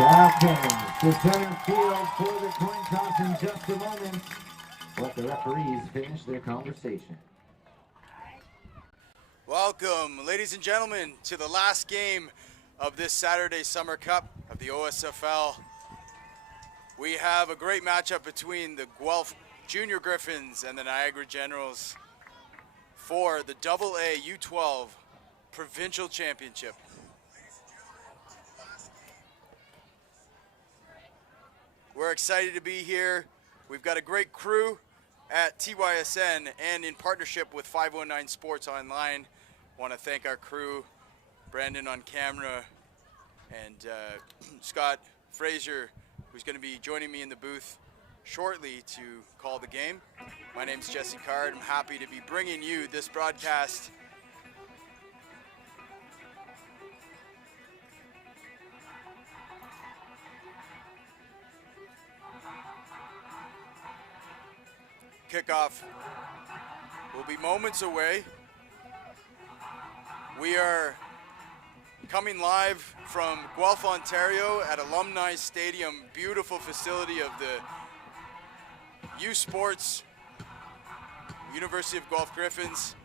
Falcons to center field for the coin toss in just a moment. Let the referees finish their conversation. Welcome, ladies and gentlemen, to the last game of this Saturday Summer Cup of the OSFL. We have a great matchup between the Guelph Junior Griffins and the Niagara Generals for the AA U12 Provincial Championship. We're excited to be here. We've got a great crew at TYSN and in partnership with 519 Sports Online. Want to thank our crew, Brandon on camera, and Scott Frazier, who's going to be joining me in the booth shortly to call the game. My name's Jesse Card. I'm happy to be bringing you this broadcast. Kickoff will be moments away. We are coming live from Guelph, Ontario at Alumni Stadium, beautiful facility of the U Sports, University of Guelph Griffins.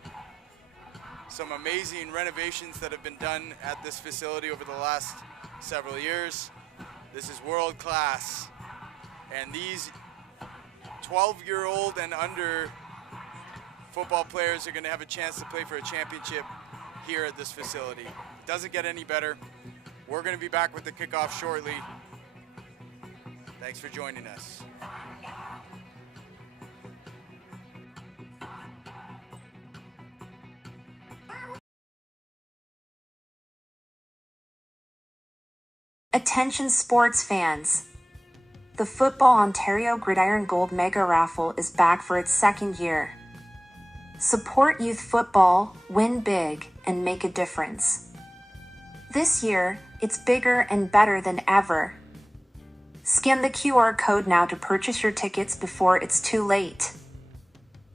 Some amazing renovations that have been done at this facility over the last several years. This is world class, and these 12-year-old and under football players are going to have a chance to play for a championship here at this facility. Doesn't get any better. We're going to be back with the kickoff shortly. Thanks for joining us. Attention sports fans. The Football Ontario Gridiron Gold Mega Raffle is back for its second year. Support youth football, win big, and make a difference. This year, it's bigger and better than ever. Scan the QR code now to purchase your tickets before it's too late.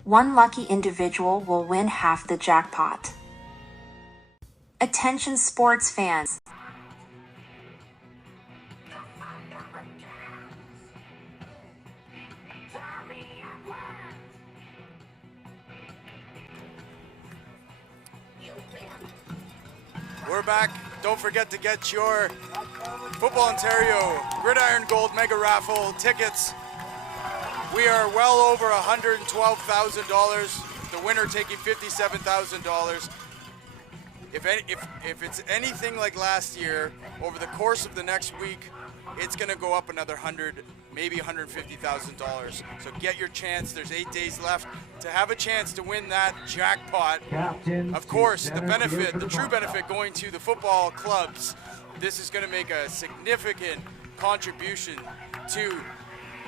One lucky individual will win half the jackpot. Attention sports fans. We're back. Don't forget to get your Football Ontario Gridiron Gold Mega Raffle tickets. We are well over $112,000. The winner taking $57,000. If it's anything like last year, over the course of the next week, it's going to go up another $100,000, maybe $150,000. So get your chance. There's 8 days left to have a chance to win that jackpot. Of course, the true benefit going to the football clubs. This is going to make a significant contribution to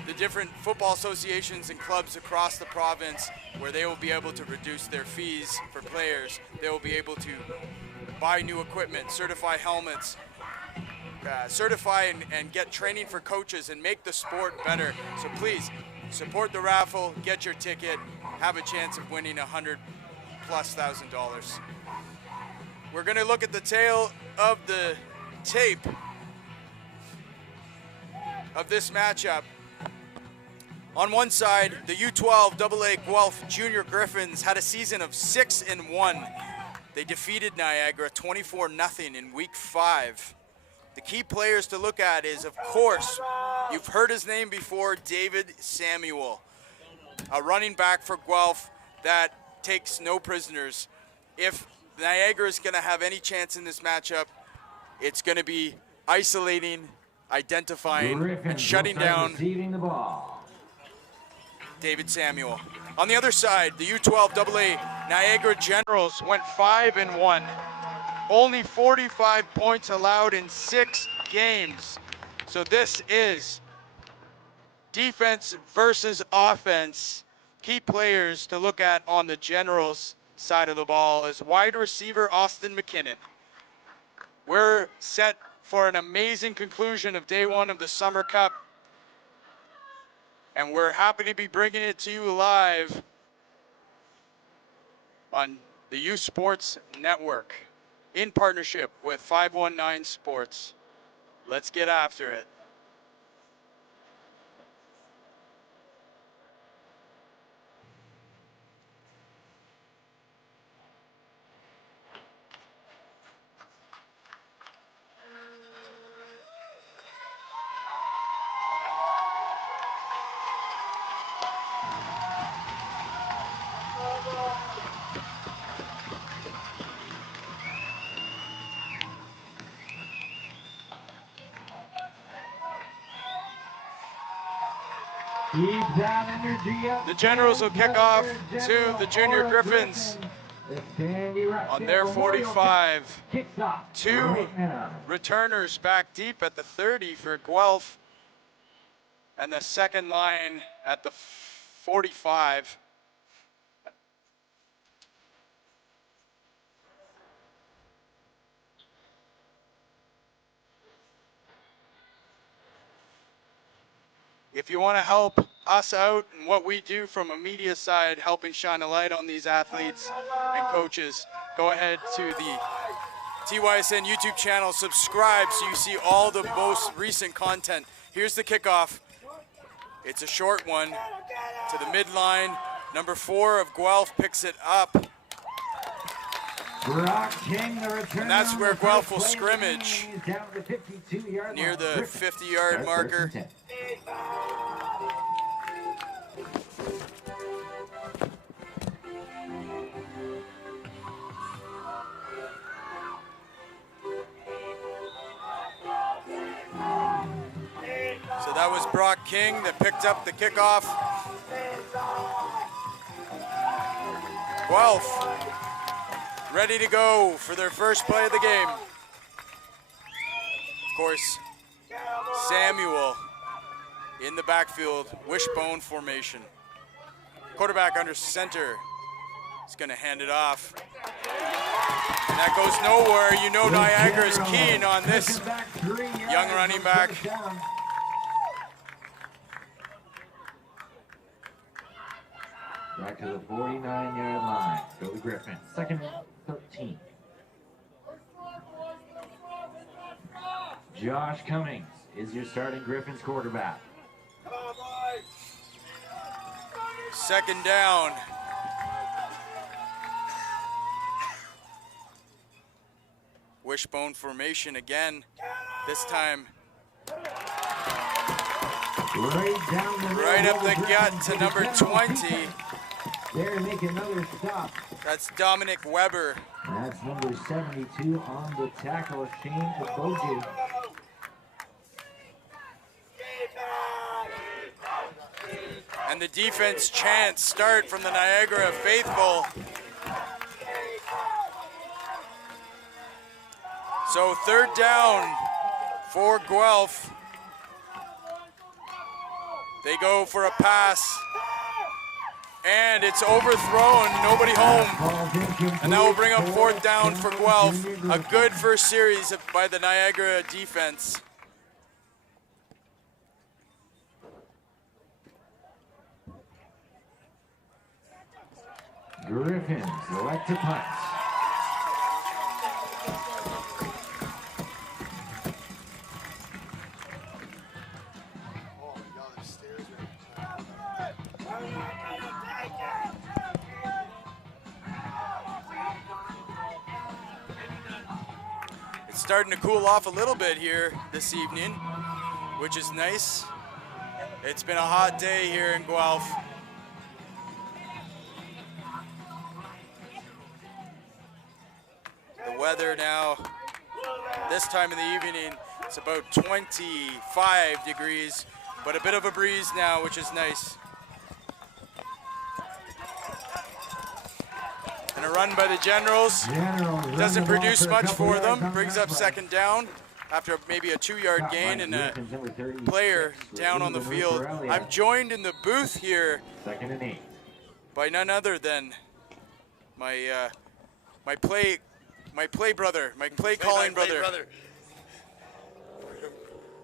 the different football associations and clubs across the province, where they will be able to reduce their fees for players. They will be able to buy new equipment, certify helmets, certify and get training for coaches and make the sport better. So please support the raffle, get your ticket, have a chance of winning $100,000+. We're going to look at the tail of the tape of this matchup. On one side, the U12 AA Guelph Junior Griffins had a season of 6-1. They defeated Niagara 24-0 in week 5. The key players to look at is, of course, you've heard his name before, David Samuel, a running back for Guelph that takes no prisoners. If Niagara is going to have any chance in this matchup, it's going to be isolating, identifying, and shutting down the ball. David Samuel. On the other side, the U12 AA Niagara Generals went 5-1. Only 45 points allowed in 6 games. So this is defense versus offense. Key players to look at on the Generals side of the ball is wide receiver Austin McKinnon. We're set for an amazing conclusion of day 1 of the Summer Cup, and we're happy to be bringing it to you live on the U Sports Network in partnership with 519 Sports. Let's get after it. Keep that energy up. The Generals will kick off to the Junior Griffins on their 45. Kicks off. 2 right now. returners back deep at the 30 for Guelph, and the second line at the 45. If you want to help us out and what we do from a media side, helping shine a light on these athletes and coaches, go ahead to the TYSN YouTube channel, subscribe so you see all the most recent content. Here's the kickoff. It's a short one to the midline. Number 4 of Guelph picks it up. Brock King, the returner, And that's where on the Guelph first will play. scrimmage He's down to the 52-yard near line. the Griffins 50-yard start marker. first and 10. So that was Brock King that picked up the kickoff. Guelph ready to go for their first play of the game. Of course, Samuel in the backfield, wishbone formation. Quarterback under center. He's gonna hand it off. And that goes nowhere. You know Niagara is keen on this young running back. Back to the 49-yard line. Go to Griffins. Second and 13. Josh Cummings is your starting Griffins quarterback. Second down. Wishbone formation again. This time right up the gut to number 20. There to make another stop. That's Dominic Weber. That's number 72 on the tackle, Shane Eboji. And the defense chants start from the Niagara faithful. So third down for Guelph. They go for a pass. And it's overthrown, nobody home. And that will bring up fourth down for Guelph. A good first series by the Niagara defense. Griffins elect to punt. It's starting to cool off a little bit here this evening, which is nice. It's been a hot day here in Guelph. The weather now, this time in the evening, it's about 25 degrees, but a bit of a breeze now, which is nice. And a run by the Generals. Doesn't produce much for them. Brings up second down after maybe a 2-yard gain and a player down on the field. I'm joined in the booth here by none other than my play calling brother.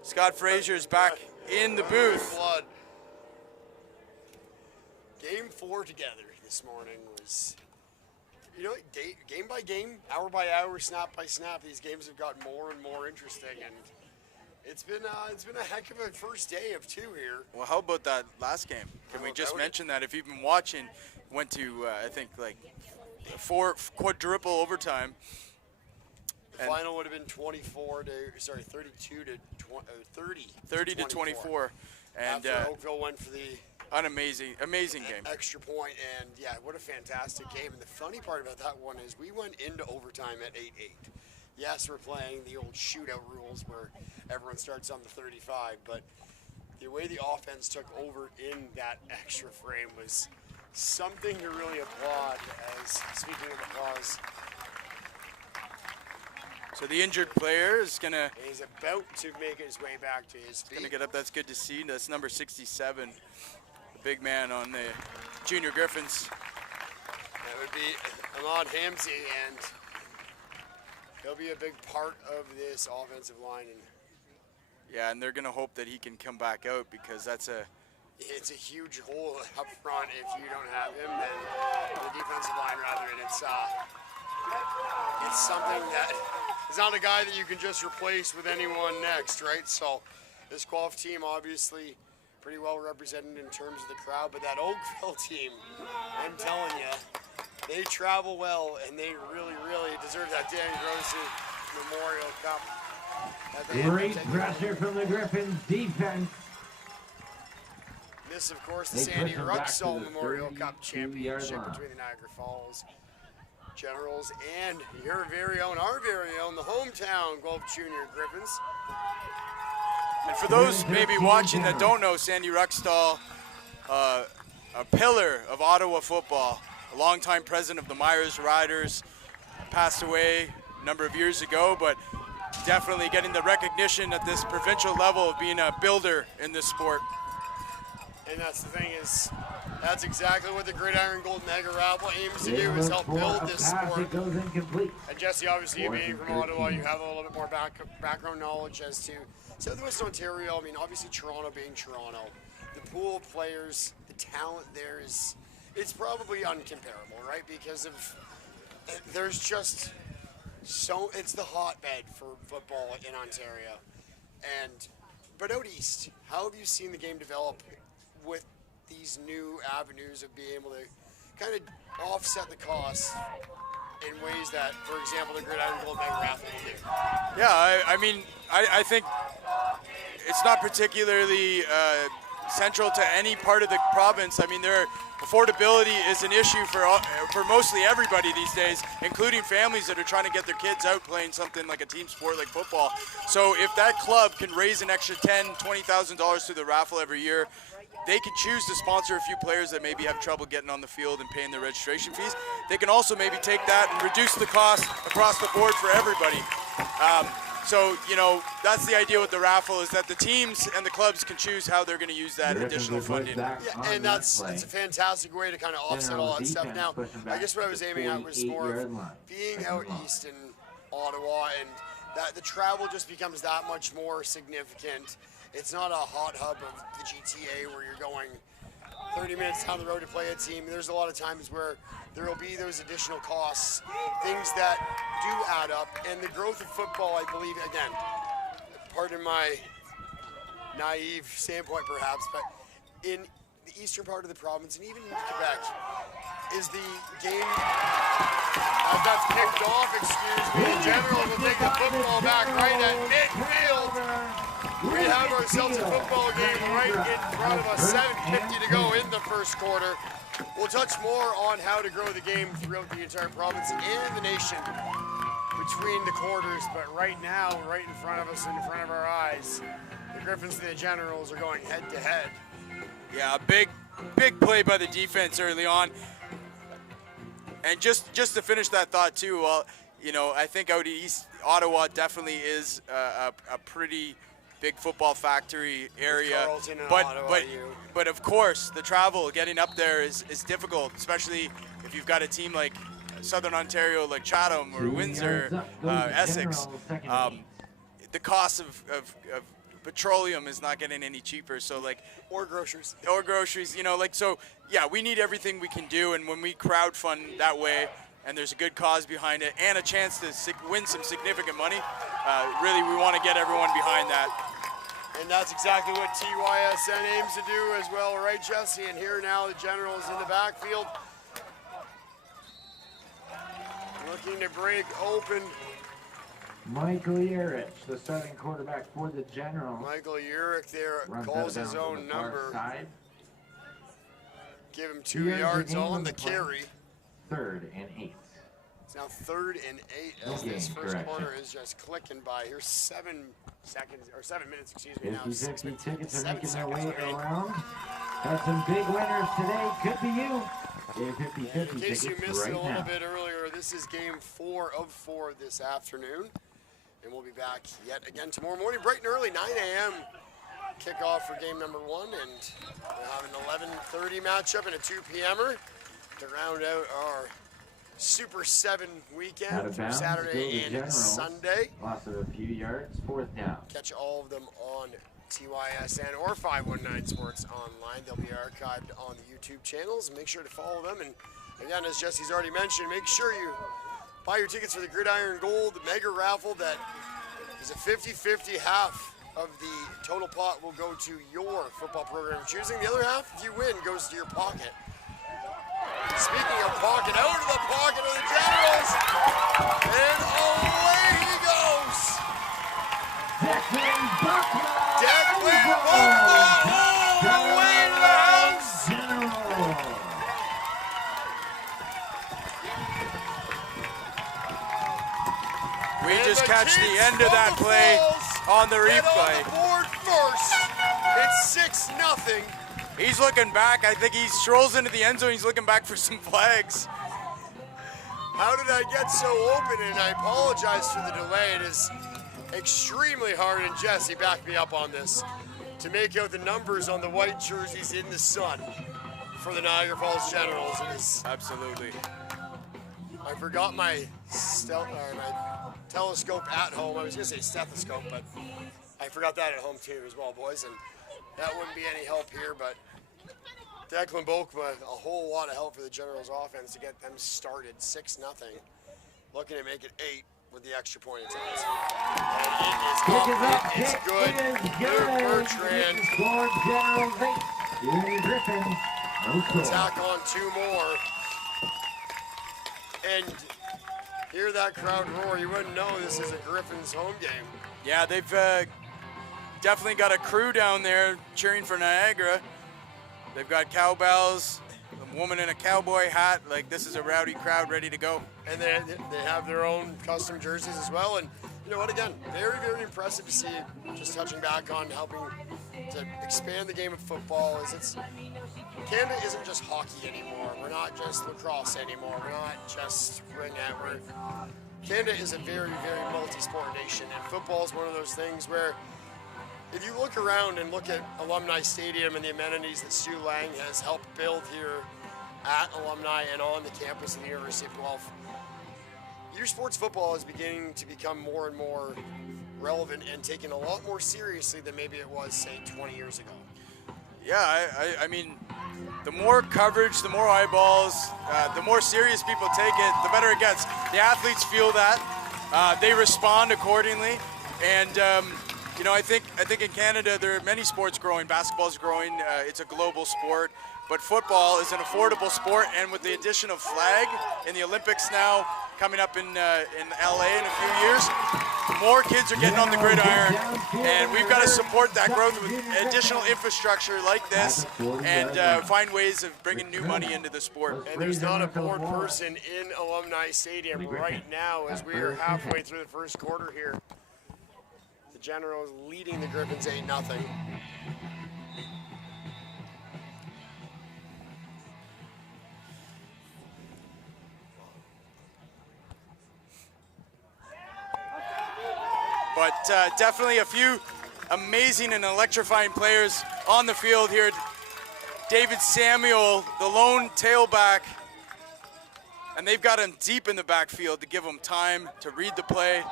Scott Frazier's back in the booth. Game 4 together this morning was, you know, game by game, hour by hour, snap by snap, these games have gotten more and more interesting. And It's been a heck of a first day of 2 here. Well, how about that last game? Can we just mention that if you've been watching, went to I think like 4 quadruple overtime. The final would have been 32 to 30. 30 to 24. And after Oakville went for the an amazing game. Extra point, and yeah, what a fantastic game. And the funny part about that one is we went into overtime at 8-8. Yes, we're playing the old shootout rules where everyone starts on the 35, but the way the offense took over in that extra frame was something to really applaud. As speaking of applause, so the injured player is he's about to make his way back to his feet. Gonna get up. That's good to see. That's number 67, the big man on the junior Griffins. That would be Ahmad Hamzi, and he'll be a big part of this offensive line. And yeah, and they're gonna hope that he can come back out, because it's a huge hole up front if you don't have him, and the defensive line rather, and it's something that is not a guy that you can just replace with anyone next, right? So this Guelph team obviously pretty well represented in terms of the crowd, but that Oakville team, I'm telling you, they travel well, and they really, really deserve that Dan Grossi Memorial Cup. Great pressure from the Griffins defense. This, of course, the They Sandy push them back to Ruxall the Memorial Cup 32-yard Championship line. between the Niagara Falls Generals and your very own, our very own, the hometown Guelph Junior Griffins. And for those maybe watching that don't know, Sandy Ruxall, a pillar of Ottawa football, a longtime president of the Myers Riders, passed away a number of years ago, but definitely getting the recognition at this provincial level of being a builder in this sport. And that's the thing is, that's exactly what the Gridiron Gold Niagara raffle aims to do, is help build this sport. It goes incomplete. And Jesse, obviously you being from Ottawa, you have a little bit more background knowledge as to Southwest Ontario. I mean, obviously Toronto being Toronto, the pool of players, the talent there is, it's probably uncomparable, right? Because of, there's just so, it's the hotbed for football in Ontario. But out east, how have you seen the game develop with these new avenues of being able to kind of offset the costs in ways that, for example, the Gridiron Gold Niagara raffle will do? Yeah, I mean, I think it's not particularly central to any part of the province. I mean, affordability is an issue for mostly everybody these days, including families that are trying to get their kids out playing something like a team sport like football. So if that club can raise an extra $10,000, $20,000 through the raffle every year, they can choose to sponsor a few players that maybe have trouble getting on the field and paying their registration fees. They can also maybe take that and reduce the cost across the board for everybody. So, you know, that's the idea with the raffle, is that the teams and the clubs can choose how they're going to use that additional funding. Yeah, and that's a fantastic way to kind of offset all that stuff. Now, I guess what I was aiming at was more of being out east in Ottawa, and that the travel just becomes that much more significant. It's not a hot hub of the GTA where you're going 30 minutes down the road to play a team. There's a lot of times where there will be those additional costs, things that do add up. And the growth of football, I believe, again, pardon my naive standpoint perhaps, but in the eastern part of the province and even in Quebec, is the game, as that's kicked off, excuse me, the Generals will take the football back right at midfield. We have ourselves a football game right in front of us, 7:50 to go in the first quarter. We'll touch more on how to grow the game throughout the entire province and the nation between the quarters, but right now, right in front of us, in front of our eyes, the Griffins and the Generals are going head to head. Yeah, a big play by the defense early on. And just to finish that thought too, well, you know, I think out east, Ottawa definitely is a pretty big football factory area, but of course the travel getting up there is difficult, especially if you've got a team like Southern Ontario, like Chatham or Windsor, Essex. The cost of petroleum is not getting any cheaper, so like, or groceries, you know, like, so yeah, we need everything we can do, and when we crowdfund that way and there's a good cause behind it and a chance to win some significant money, really, we want to get everyone behind that. And that's exactly what TYSN aims to do as well, right, Jesse? And here now the Generals in the backfield. Looking to break open. Michael Urich, the starting quarterback for the Generals. Michael Urich there calls his own number. Give him 2 yards on the carry. 3rd and 8. It's now 3rd and 8 as this first quarter is just clicking by. Here's 7 minutes, excuse me, now. 50 tickets are making their way around. Got some big winners today. Could be you. In case you missed it a little bit earlier, this is game 4 of 4 this afternoon. And we'll be back yet again tomorrow morning, bright and early, 9 a.m. kickoff for game number 1. And we'll have an 11:30 matchup and a 2 p.m.er to round out our Super 7 weekend from Saturday and Sunday. Loss of a few yards, 4th down. Catch all of them on TYSN or 519 Sports online. They'll be archived on the YouTube channels. Make sure to follow them. And again, as Jesse's already mentioned, make sure you buy your tickets for the Gridiron Gold mega raffle. That is a 50-50. Half of the total pot will go to your football program of choosing. The other half, if you win, goes to your pocket. Speaking of pocket, out of the pocket of the Generals, and away he goes. Declan Buckner all the way to the house. We just catch the end of that play on the replay. On the board first. It's 6-0. He's looking back. I think he strolls into the end zone. He's looking back for some flags. How did I get so open? And I apologize for the delay. It is extremely hard, and Jesse backed me up on this, to make out the numbers on the white jerseys in the sun for the Niagara Falls Generals. It is absolutely. I forgot my telescope at home. I was going to say stethoscope, but I forgot that at home too as well, boys. And that wouldn't be any help here, but Declan Bokma, a whole lot of help for the Generals offense to get them started. 6-0. Looking to make it 8 with the extra point attempts. And it's good. Bertrand. Griffins. Attack on 2 more. And hear that crowd roar. You wouldn't know this is a Griffins home game. Yeah, they've definitely got a crew down there cheering for Niagara. They've got cowbells, a woman in a cowboy hat. Like, this is a rowdy crowd ready to go. And they have their own custom jerseys as well. And you know what, again, very, very impressive to see, just touching back on helping to expand the game of football. Canada isn't just hockey anymore. We're not just lacrosse anymore. We're not just ringette. Canada is a very, very multi-sport nation. And football is one of those things where if you look around and look at Alumni Stadium and the amenities that Stu Lang has helped build here at Alumni and on the campus of the University of Guelph, your sports football is beginning to become more and more relevant and taken a lot more seriously than maybe it was, say, 20 years ago. Yeah, I mean, the more coverage, the more eyeballs, the more serious people take it, the better it gets. The athletes feel that. They respond accordingly. And you know, I think in Canada there are many sports growing. Basketball's growing. It's a global sport, but football is an affordable sport. And with the addition of flag in the Olympics now coming up in LA in a few years, more kids are getting on the gridiron, and we've got to support that growth with additional infrastructure like this, and find ways of bringing new money into the sport. And there's not a bored person in Alumni Stadium right now as we are halfway through the first quarter here. The Generals leading the Griffins 8-0. But definitely a few amazing and electrifying players on the field here. David Samuel, the lone tailback, and they've got him deep in the backfield to give him time to read the play.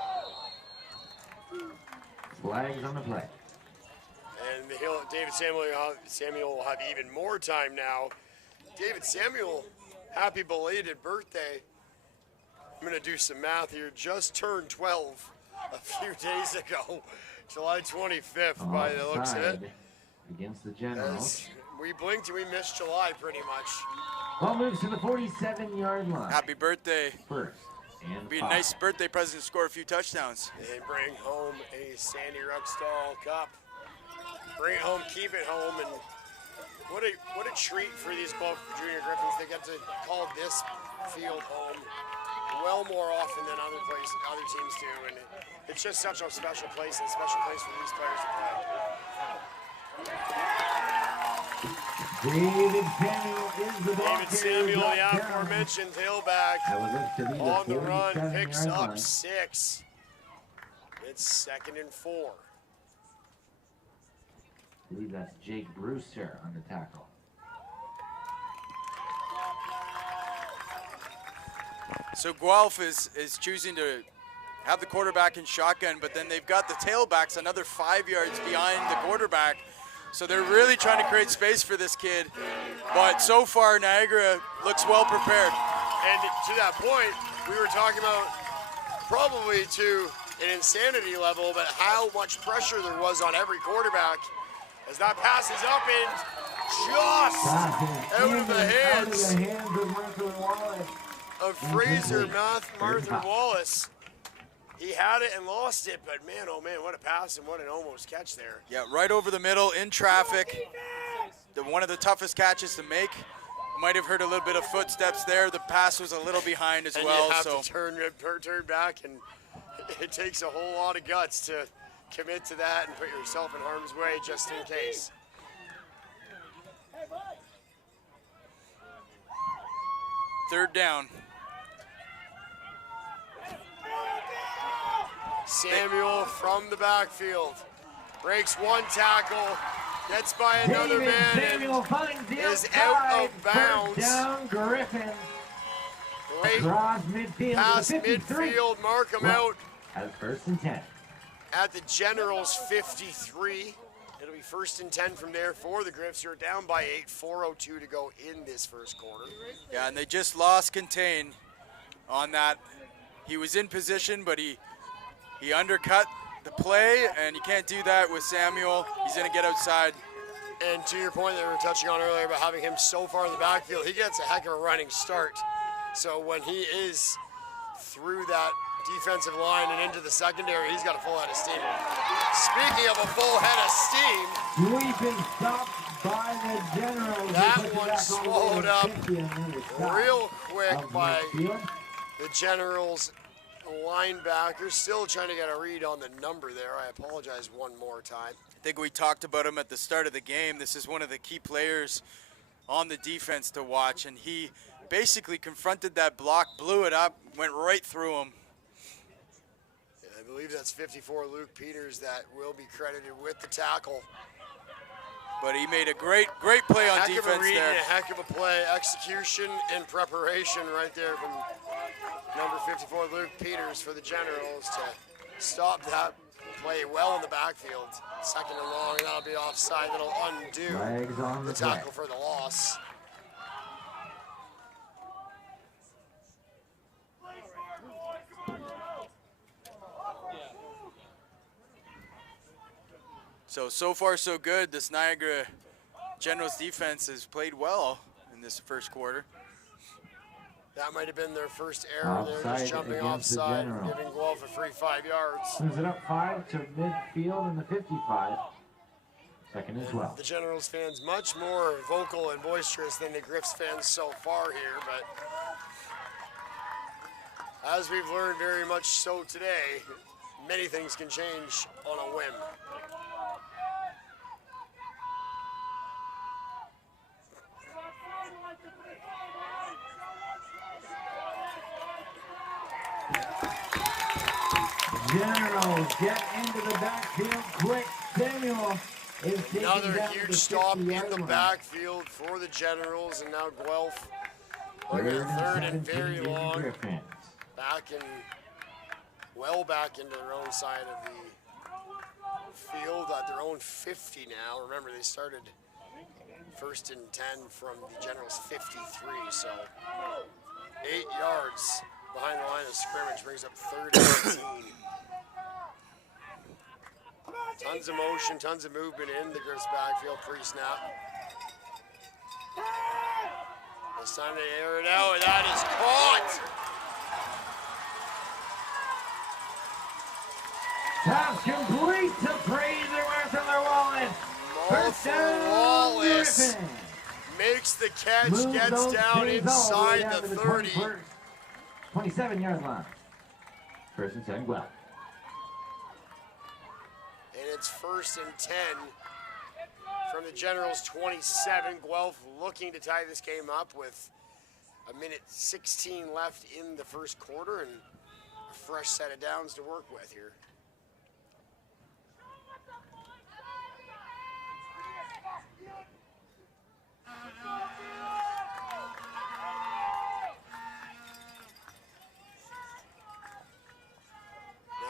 Flags on the play. And David Samuel will have even more time now. David Samuel, happy belated birthday. I'm going to do some math here. Just turned 12 a few days ago, July 25th, by the looks of it. Against the Generals. We blinked and we missed July pretty much. Ball moves to the 47-yard line. Happy birthday. First and Be a 5. nice birthday present to score a few touchdowns. They bring home a Sandy Ruxtall Cup. Bring it home, keep it home, and what a treat for these Guelph Junior Griffins. They get to call this field home well more often than other teams do, and it's just such a special place and a special place for these players to play. David Samuel is the ball David Samuel, the aforementioned tailback, on the run, picks up 6. It's 2nd and 4. I believe that's Jake Brewster on the tackle. So Guelph is choosing to have the quarterback in shotgun, but then they've got the tailbacks another 5 yards behind the quarterback. So they're really trying to create space for this kid. But so far, Niagara looks well prepared. And to that point, we were talking about probably to an insanity level, but how much pressure there was on every quarterback as that pass is up and just out of the hands of Fraser Martha Wallace. He had it and lost it, but man, oh man, what a pass and what an almost catch there. Yeah, right over the middle in traffic. One of the toughest catches to make. You might have heard a little bit of footsteps there. The pass was a little behind as well. You have to turn back, and it takes a whole lot of guts to commit to that and put yourself in harm's way just in case. Third down. Samuel from the backfield breaks one tackle, gets by another man, and is out of bounds. Down, Griffins. Great pass midfield, mark him out. At 1st and 10. At the Generals 53. It'll be 1st and 10 from there for the Griffs, who are down by 8, 4:02 to go in this first quarter. Yeah, and they just lost contain on that. He was in position, but he undercut the play, and you can't do that with Samuel. He's going to get outside. And to your point that we were touching on earlier about having him so far in the backfield, he gets a heck of a running start. So when he is through that defensive line and into the secondary, he's got a full head of steam. Speaking of a full head of steam, we've been stopped by the Generals. That one swallowed up real quick by the Generals linebacker. Still trying to get a read on the number there. I apologize one more time. I think we talked about him at the start of the game. This is one of the key players on the defense to watch, and he basically confronted that block, blew it up, went right through him. Yeah, I believe that's 54 Luke Peters that will be credited with the tackle. But he made a great play on defense there. A heck of a play, execution and preparation right there from number 54 Luke Peters for the Generals to stop that play well in the backfield. 2nd and long, and that'll be offside. That'll undo the tackle for the loss. So far so good. This Niagara Generals defense has played well in this first quarter. That might have been their first error there, just jumping offside, giving Guelph a free 5 yards. Moves it up 5 to midfield in the 55. 2nd and 12. The Generals fans much more vocal and boisterous than the Griffs fans so far here, but as we've learned very much so today, many things can change on a whim. Generals get into the backfield quick. Samuel is taking another down huge the stop in 50-yard the line. backfield for the Generals, and now Guelph looking at 3rd and very long. Back in, well back into their own side of the field at their own 50 now. Remember, they started 1st and 10 from the Generals 53, so 8 yards behind the line of scrimmage brings up 3rd and 18. Tons of motion, tons of movement in the Griffs backfield pre-snap. It's time to air it out, and that is caught. Pass complete to Fraser Wallace. First down, Wallace Griffins. makes the catch, Move gets those down chains all the way inside down the to 30. 27-yard line. First and 10, Guelph. And it's 1st and 10 from the Generals' 27. Guelph looking to tie this game up with 1:16 left in the first quarter and a fresh set of downs to work with here.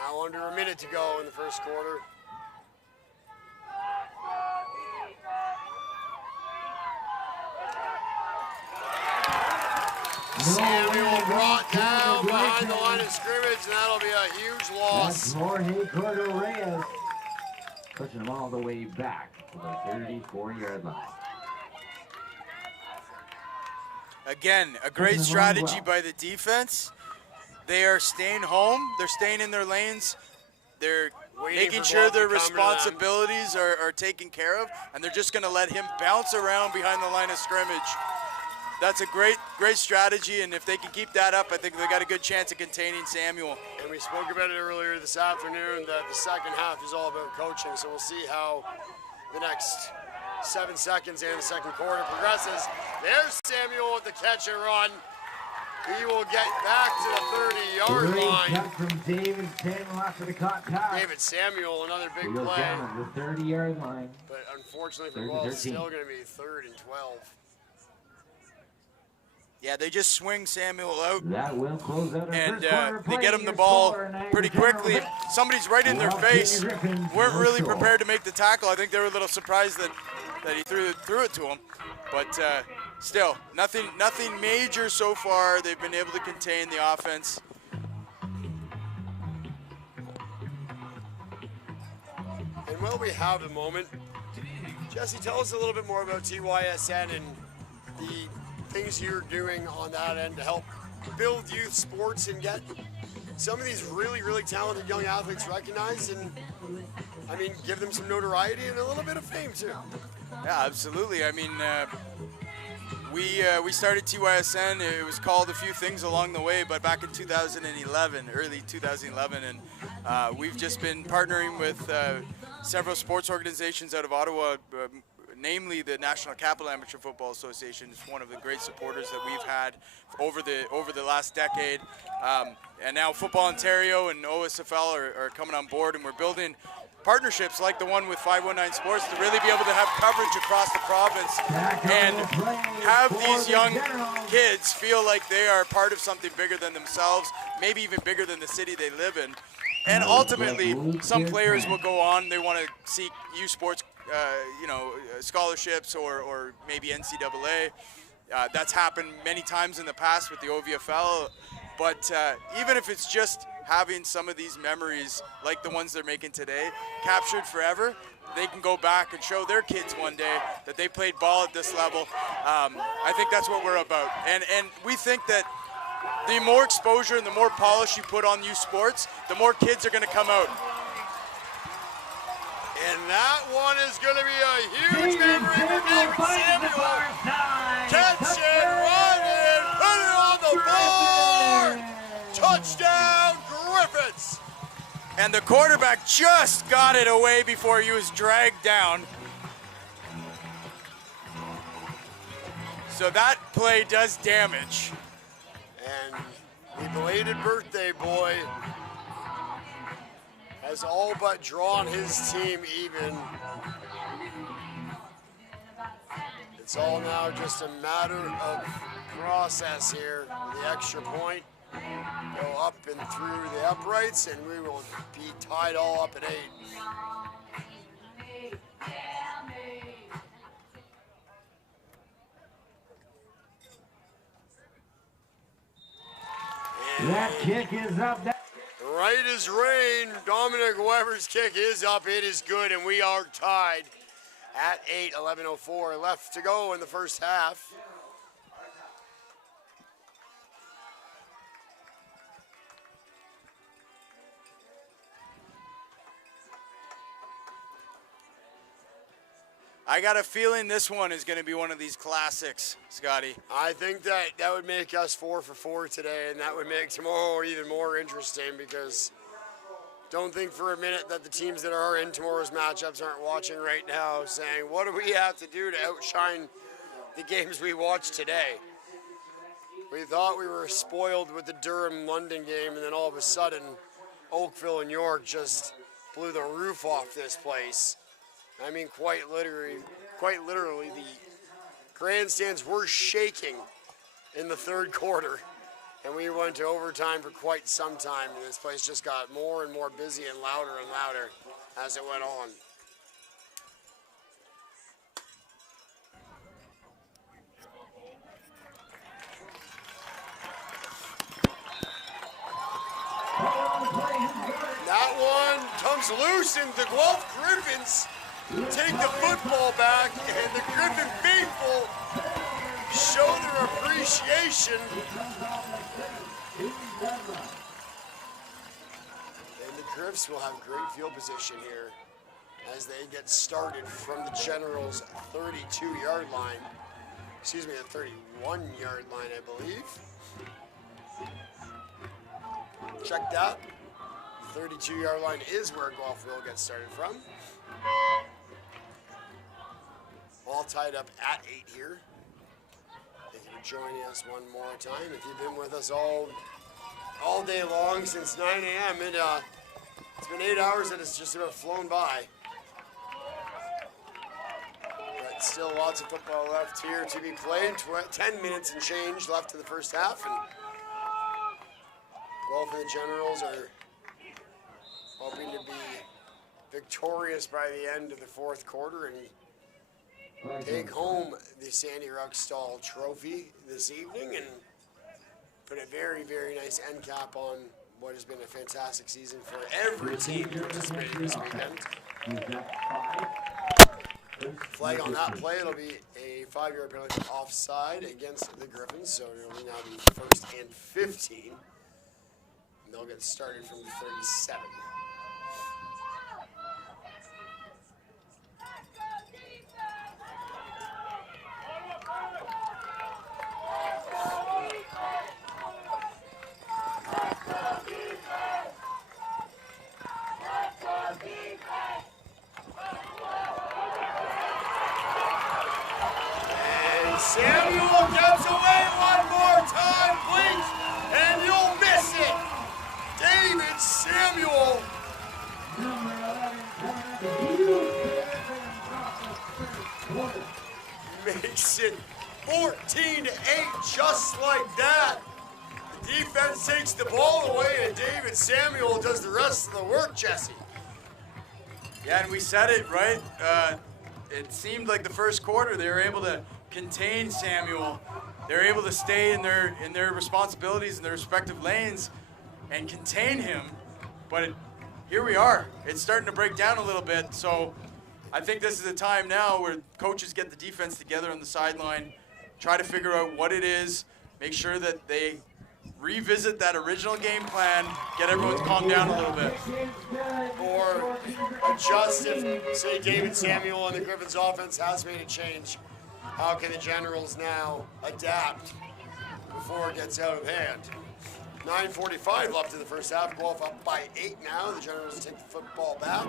Now under a minute to go in the first quarter. Samuel brought down behind the line of scrimmage, and that'll be a huge loss. That's Jorge Cordero pushing them all the way back to the 34-yard line. Again, a great strategy by the defense. They are staying home. They're staying in their lanes. They're making sure their responsibilities are taken care of, and they're just going to let him bounce around behind the line of scrimmage. That's a great strategy, and if they can keep that up, I think they got a good chance of containing Samuel. And we spoke about it earlier this afternoon that the second half is all about coaching, so we'll see how the next 7 seconds in the second quarter progresses. There's Samuel with the catch and run. He will get back to the 30-yard line. Cut from David Samuel after the caught pass. David Samuel, another big He goes play. down at the 30-yard line. But unfortunately for Guelph, it's still going to be 3rd and 12. Yeah, they just swing Samuel out, That will close out and they get him the ball pretty quickly. If somebody's right in their face, weren't really prepared to make the tackle. I think they were a little surprised that he threw it to him. But still, nothing major so far. They've been able to contain the offense. And while we have a moment, Jesse, tell us a little bit more about TYSN and the things you're doing on that end to help build youth sports and get some of these really, really talented young athletes recognized and, I mean, give them some notoriety and a little bit of fame too. Yeah, absolutely. I mean, we started TYSN. It was called a few things along the way, but back in 2011, early 2011, and we've just been partnering with several sports organizations out of Ottawa, namely the National Capital Amateur Football Association is one of the great supporters that we've had over the last decade. And now Football Ontario and OSFL are coming on board, and we're building partnerships like the one with 519 Sports to really be able to have coverage across the province and have these young kids feel like they are part of something bigger than themselves, maybe even bigger than the city they live in. And ultimately, some players will go on, they want to seek youth sports scholarships or maybe NCAA. That's happened many times in the past with the OVFL. But even if it's just having some of these memories, like the ones they're making today, captured forever, they can go back and show their kids one day that they played ball at this level. I think that's what we're about. And we think that the more exposure and the more polish you put on youth sports, the more kids are going to come out. And that one is going to be a huge memory for David Samuel. Catch and run and put it on the board. Touchdown, Griffins. And the quarterback just got it away before he was dragged down. So that play does damage. And the belated birthday boy has all but drawn his team even. It's all now just a matter of process here. The extra point, go up and through the uprights, and we will be tied all up at 8. That kick is up. Right as rain, Dominic Weber's kick is up. It is good, and we are tied at 8, 11:04 left to go in the first half. I got a feeling this one is going to be one of these classics, Scotty. I think that would make us 4 for 4 today, and that would make tomorrow even more interesting, because don't think for a minute that the teams that are in tomorrow's matchups aren't watching right now saying, what do we have to do to outshine the games we watched today? We thought we were spoiled with the Durham-London game, and then all of a sudden, Oakville and York just blew the roof off this place. I mean, quite literally, the grandstands were shaking in the third quarter, and we went to overtime for quite some time, and this place just got more and more busy and louder as it went on. That one comes loose, and the Guelph Griffins take the football back, and the Griffin faithful show their appreciation. And the Griffs will have great field position here as they get started from the Generals' 32-yard line. Excuse me, the 31-yard line, I believe. Check that. 32-yard line is where Guelph will get started from. All tied up at 8 here. Thank you for joining us one more time. If you've been with us all day long since 9 a.m., it's been 8 hours that has just about flown by. But still lots of football left here to be played. 10 minutes and change left to the first half. And Guelph and the Generals are hoping to be victorious by the end of the fourth quarter and take home the Sandy Ruckstall Trophy this evening and put a very, very nice end cap on what has been a fantastic season for every team participating this weekend. Flag on that play, it'll be a 5-yard penalty offside against the Griffins, so it'll be now the 1st and 15. And they'll get started from the 37. Samuel gets away one more time, please, and you'll miss it. David Samuel. Makes it 14-8 just like that. The defense takes the ball away, and David Samuel does the rest of the work, Jesse. Yeah, and we said it, right? It seemed like the first quarter they were able to contain Samuel. They're able to stay in their responsibilities in their respective lanes and contain him. But here we are. It's starting to break down a little bit. So I think this is a time now where coaches get the defense together on the sideline, try to figure out what it is, make sure that they revisit that original game plan, get everyone calmed down a little bit. Or adjust if, say, David Samuel and the Griffins offense has made a change. How can the Generals now adapt before it gets out of hand? 9:45 left in the first half. Guelph up by 8 now. The Generals take the football back.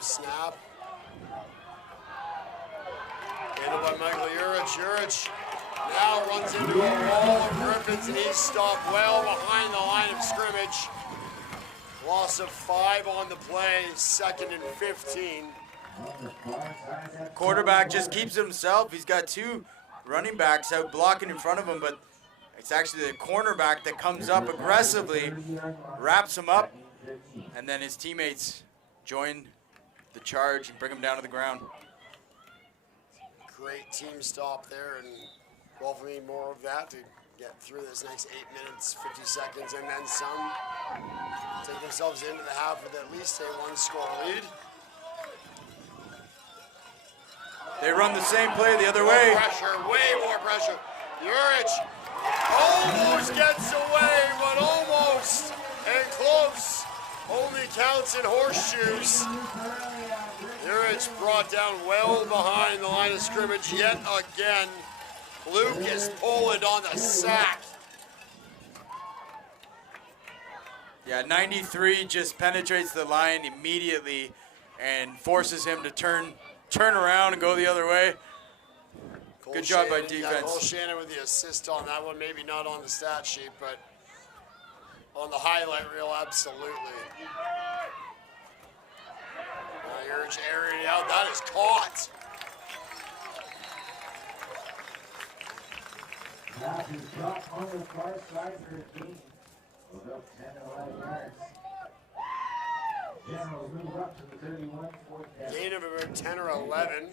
Snap. Handled by Michael Urich. Urich Now runs into a wall of Griffins, and he's stopped well behind the line of scrimmage. Loss of 5 on the play, 2nd and 15. Quarterback just keeps himself. He's got 2 running backs out blocking in front of him, but it's actually the cornerback that comes up aggressively, wraps him up, and then his teammates join the charge and bring him down to the ground. Great team stop there, and Guelph will need more of that to get through this next 8 minutes, 50 seconds, and then some. Take themselves into the half with at least a 1-score lead. They run the same play the other More way. pressure, way more pressure. Urich almost gets away, but almost and close. Only counts in horseshoes. Urich brought down well behind the line of scrimmage yet again. Lucas Poland on the sack. Yeah, 93 just penetrates the line immediately and forces him to turn around and go the other way. Good job by defense. Yeah, Cole Shannon with the assist on that one, maybe not on the stat sheet, but on the highlight reel, absolutely. Urich airing it out, that is caught. Pass is caught on the far side for the game. Goes up 10 or 11 yards. Generals move up to the 31, 4 catch. Gain of about 10 or 11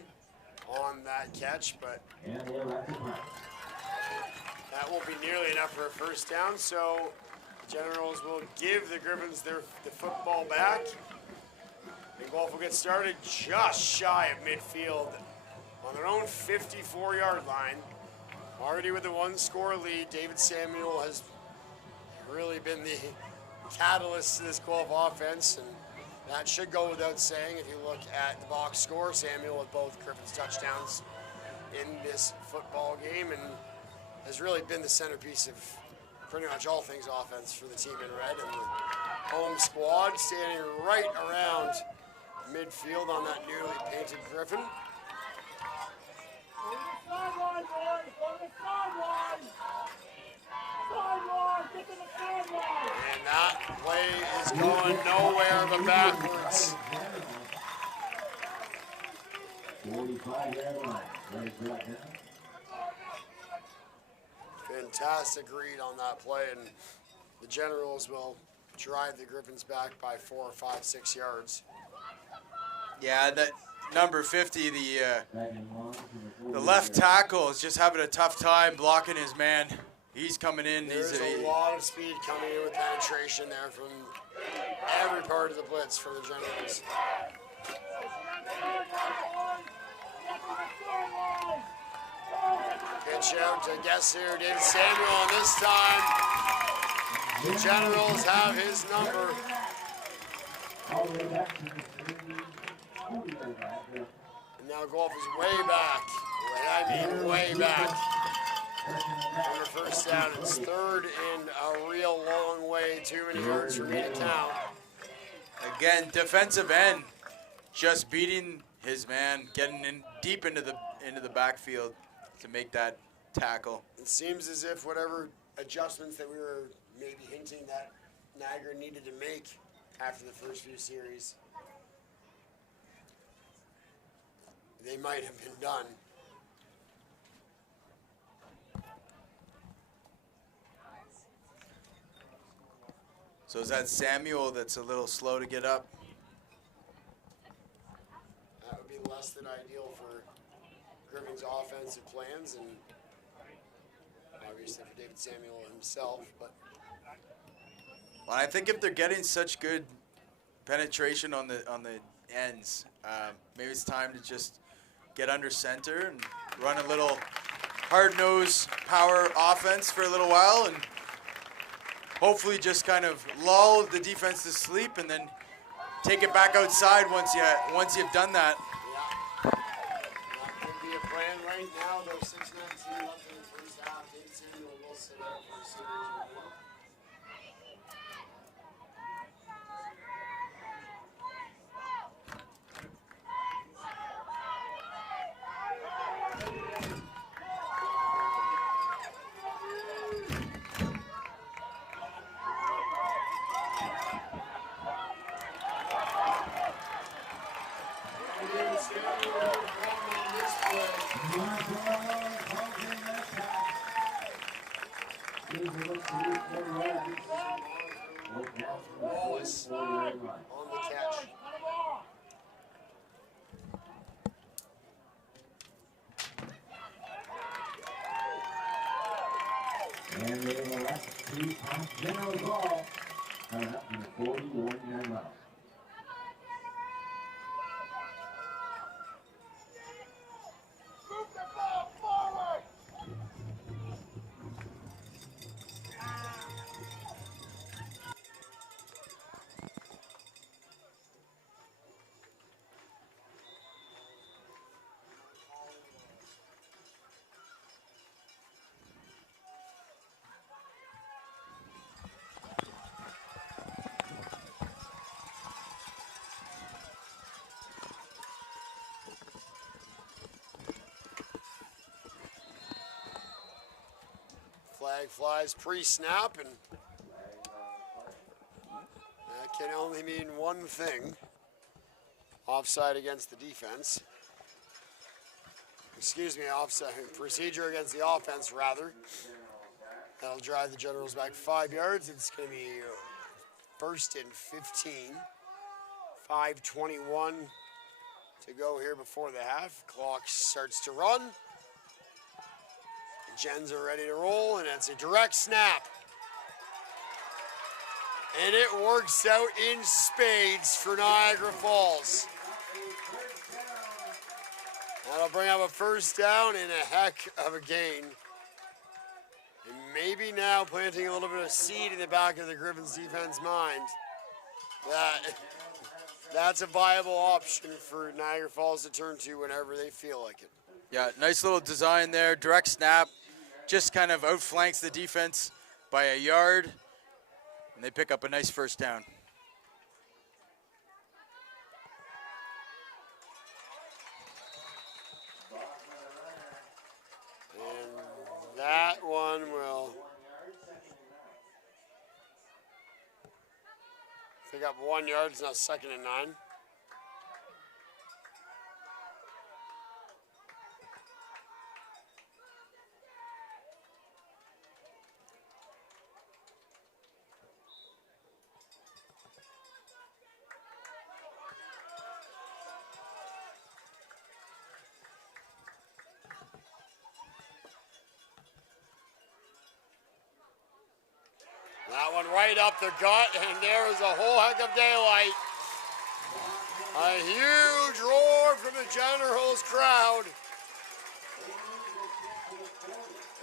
on that catch, but And they're at the punt. that won't be nearly enough for a first down, so the Generals will give the Griffins the football back. And Guelph will get started just shy of midfield on their own 54-yard line. Already with a 1-score lead, David Samuel has really been the catalyst to this Guelph offense, and that should go without saying. If you look at the box score, Samuel with both Griffins touchdowns in this football game, and has really been the centerpiece of pretty much all things offense for the team in red, and the home squad standing right around midfield on that newly painted Griffin. And that play is going nowhere but backwards. 45-yard line. Right brought down. Fantastic read on that play, and the Generals will drive the Griffins back by 4 or 5, 6 yards. Yeah, that number 50, the left tackle is just having a tough time blocking his man. He's coming in. There's a lot of speed coming in with penetration there from every part of the blitz for the Generals. Pitch out to guess here, David Samuel, and this time the Generals have his number. All the way back to the 40-yard line. And now Guelph is way back. Way back. On the first down, it's 3rd and a real long way. Too many yards for me to count. Again, defensive end just beating his man, getting in deep into the backfield to make that tackle. It seems as if whatever adjustments that we were maybe hinting that Niagara needed to make after the first few series, they might have been done. So is that Samuel that's a little slow to get up? That would be less than ideal for Griffin's offensive plans, and obviously for David Samuel himself. But Well, I think if they're getting such good penetration on the ends, maybe it's time to just get under center and run a little hard-nosed power offense for a little while, and hopefully just kind of lull the defense to sleep, and then take it back outside once you've done that. yeah, that could be a plan right now. Though 6:19 left in the first half, David Samuel will sit out for a series. on the catch. And they will elect to pass General ball. Coming up in the 41-yard line. Flag flies pre-snap, and that can only mean one thing. Offside against the defense. Excuse me, offside procedure against the offense, rather. That'll drive the Generals back 5 yards. It's going to be 1st and 15. 5:21 to go here before the half. Clock starts to run. Gens are ready to roll, and it's a direct snap. And it works out in spades for Niagara Falls. That'll bring up a first down and a heck of a gain. And maybe now planting a little bit of seed in the back of the Griffins defense mind. That's a viable option for Niagara Falls to turn to whenever they feel like it. Yeah, nice little design there. Direct snap. Just kind of outflanks the defense by a yard, and they pick up a nice first down. And that one will pick up 1 yard. It's now 2nd and 9. That one right up the gut, and there is a whole heck of daylight. A huge roar from the Generals crowd.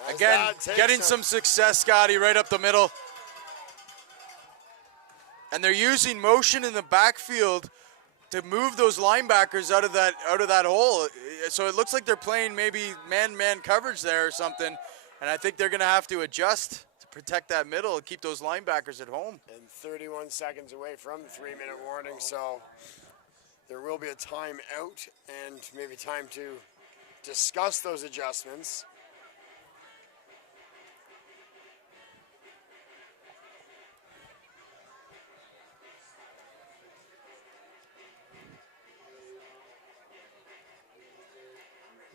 Again, getting some success, Scotty, right up the middle. And they're using motion in the backfield to move those linebackers out of that hole. So it looks like they're playing maybe man-man coverage there or something. And I think they're going to have to adjust to protect that middle and keep those linebackers at home. And 31 seconds away from the 3-minute warning, so there will be a timeout and maybe time to discuss those adjustments.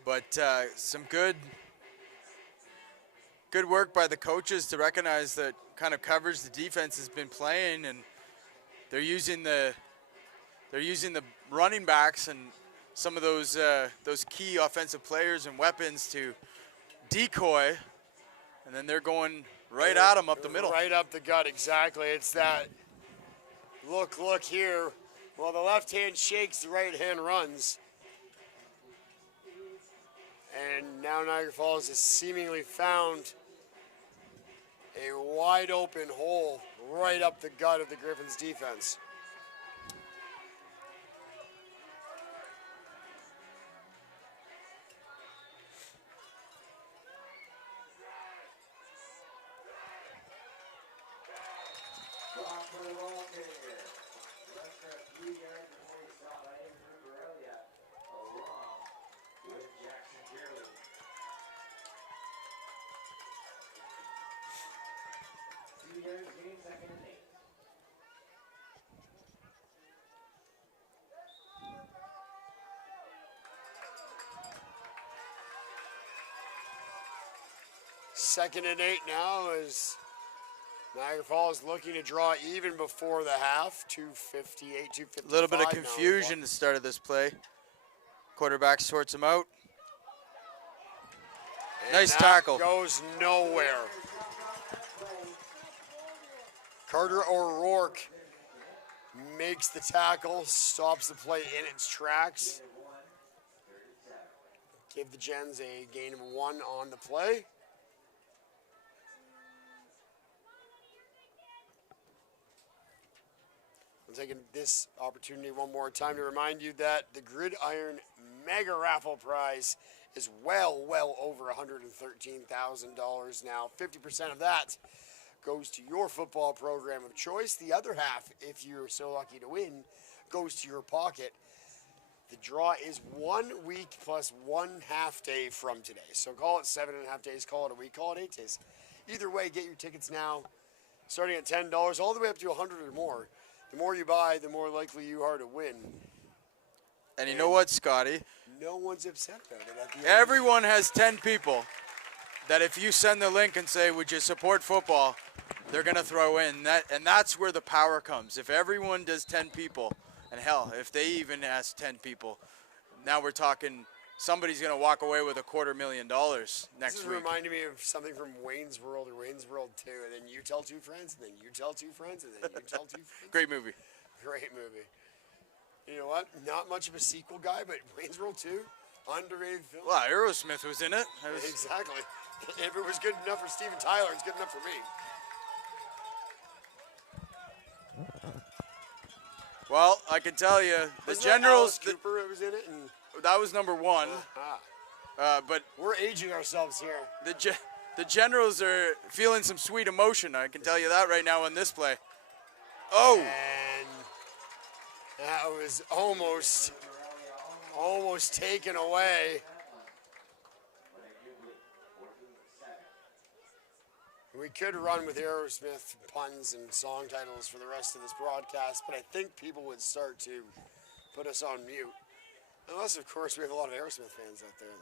But some good work by the coaches to recognize that kind of coverage the defense has been playing, and they're using the running backs and some of those key offensive players and weapons to decoy, and then they're going right at them up the middle. Right up the gut, exactly. It's that look here. While the left hand shakes, the right hand runs. And now Niagara Falls has seemingly found a wide open hole right up the gut of the Griffins defense. Second and 8 now as Niagara Falls looking to draw even before the half, 2:58, 2:55. A little bit of now. confusion at the start of this play. Quarterback sorts him out. And Nice that tackle. Goes nowhere. Carter O'Rourke makes the tackle, stops the play in its tracks. Give the Gens a gain of 1 on the play. I'm taking this opportunity one more time to remind you that the Gridiron Mega Raffle prize is well over $113,000 now. 50% of that goes to your football program of choice. The other half, if you're so lucky to win, goes to your pocket. The draw is 1 week plus 1 half day from today. So call it 7.5 days, call it a week, call it 8 days. Either way, get your tickets now, starting at $10, all the way up to $100 or more. The more you buy, the more likely you are to win. And you know what, Scotty? No one's upset about it at the end. Everyone has 10 people that if you send the link and say, would you support football, they're going to throw in. And that's where the power comes. If everyone does 10 people, and hell, if they even ask 10 people, now we're talking somebody's going to walk away with $250,000 next week. This is reminding me of something from Wayne's World or Wayne's World 2. And then you tell 2 friends, and then you tell 2 friends, and then you tell 2 friends. Great movie. Great movie. You know what? Not much of a sequel guy, but Wayne's World 2, underrated film. Well, Aerosmith was in it. Exactly. If it was good enough for Steven Tyler, it's good enough for me. Well, I can tell you, the Wasn't Generals. that Alice Cooper was in it? And that was number 1. But we're aging ourselves here. The Generals are feeling some sweet emotion. I can tell you that right now in this play. Oh. And that was almost taken away. We could run with Aerosmith puns and song titles for the rest of this broadcast, but I think people would start to put us on mute. Unless, of course, we have a lot of Aerosmith fans out there.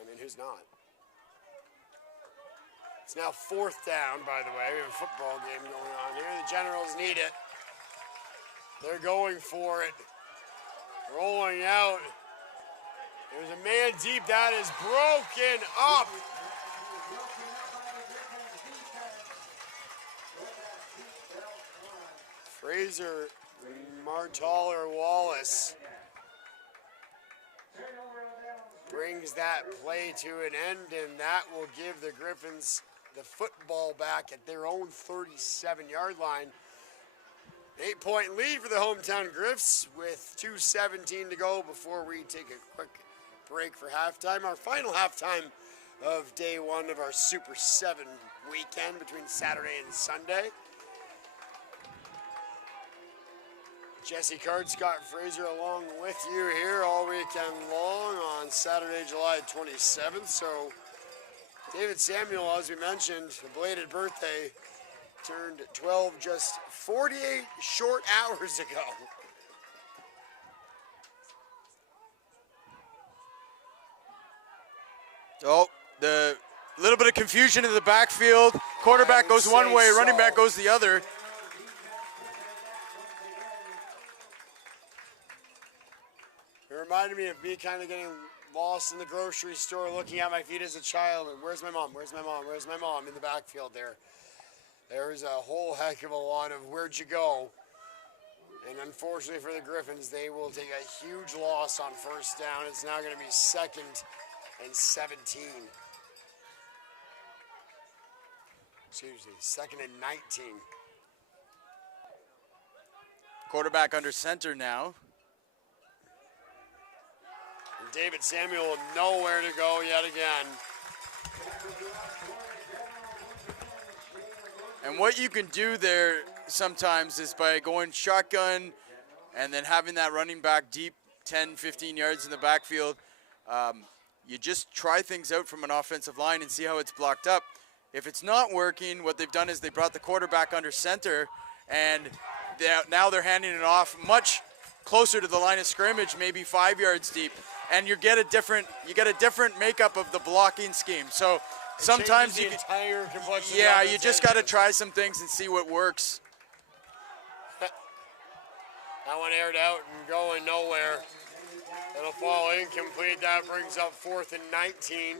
I mean, who's not? It's now 4th down, by the way. We have a football game going on here. The Generals need it. They're going for it. Rolling out. There's a man deep. That is broken up. Fraser Martaller-Wallace brings that play to an end, and that will give the Griffins the football back at their own 37-yard line. 8-point lead for the hometown Griffs with 2:17 to go before we take a quick break for halftime. Our final halftime of day 1 of our Super 7 weekend between Saturday and Sunday. Jesse Card, Scott Fraser along with you here all weekend long on Saturday, July 27th. So David Samuel, as we mentioned, a belated birthday, turned 12 just 48 short hours ago. Oh, the little bit of confusion in the backfield. Quarterback goes one way, running back goes the other. It reminded me of me kind of getting lost in the grocery store, looking at my feet as a child, and where's my mom, where's my mom, where's my mom in the backfield there. There's a whole heck of a lot of where'd you go? And unfortunately for the Griffins, they will take a huge loss on 1st down. It's now going to be 2nd and 17. Excuse me, 2nd and 19. Quarterback under center now. And David Samuel nowhere to go yet again. And what you can do there sometimes is by going shotgun and then having that running back deep 10, 15 yards in the backfield, you just try things out from an offensive line and see how it's blocked up. If it's not working, what they've done is they brought the quarterback under center, and now they're handing it off much closer to the line of scrimmage, maybe 5 yards deep, and you get a different makeup of the blocking scheme. So sometimes you entire complexion. Yeah, you just got to try some things and see what works. That one aired out and going nowhere. It'll fall incomplete. That brings up 4th and 19.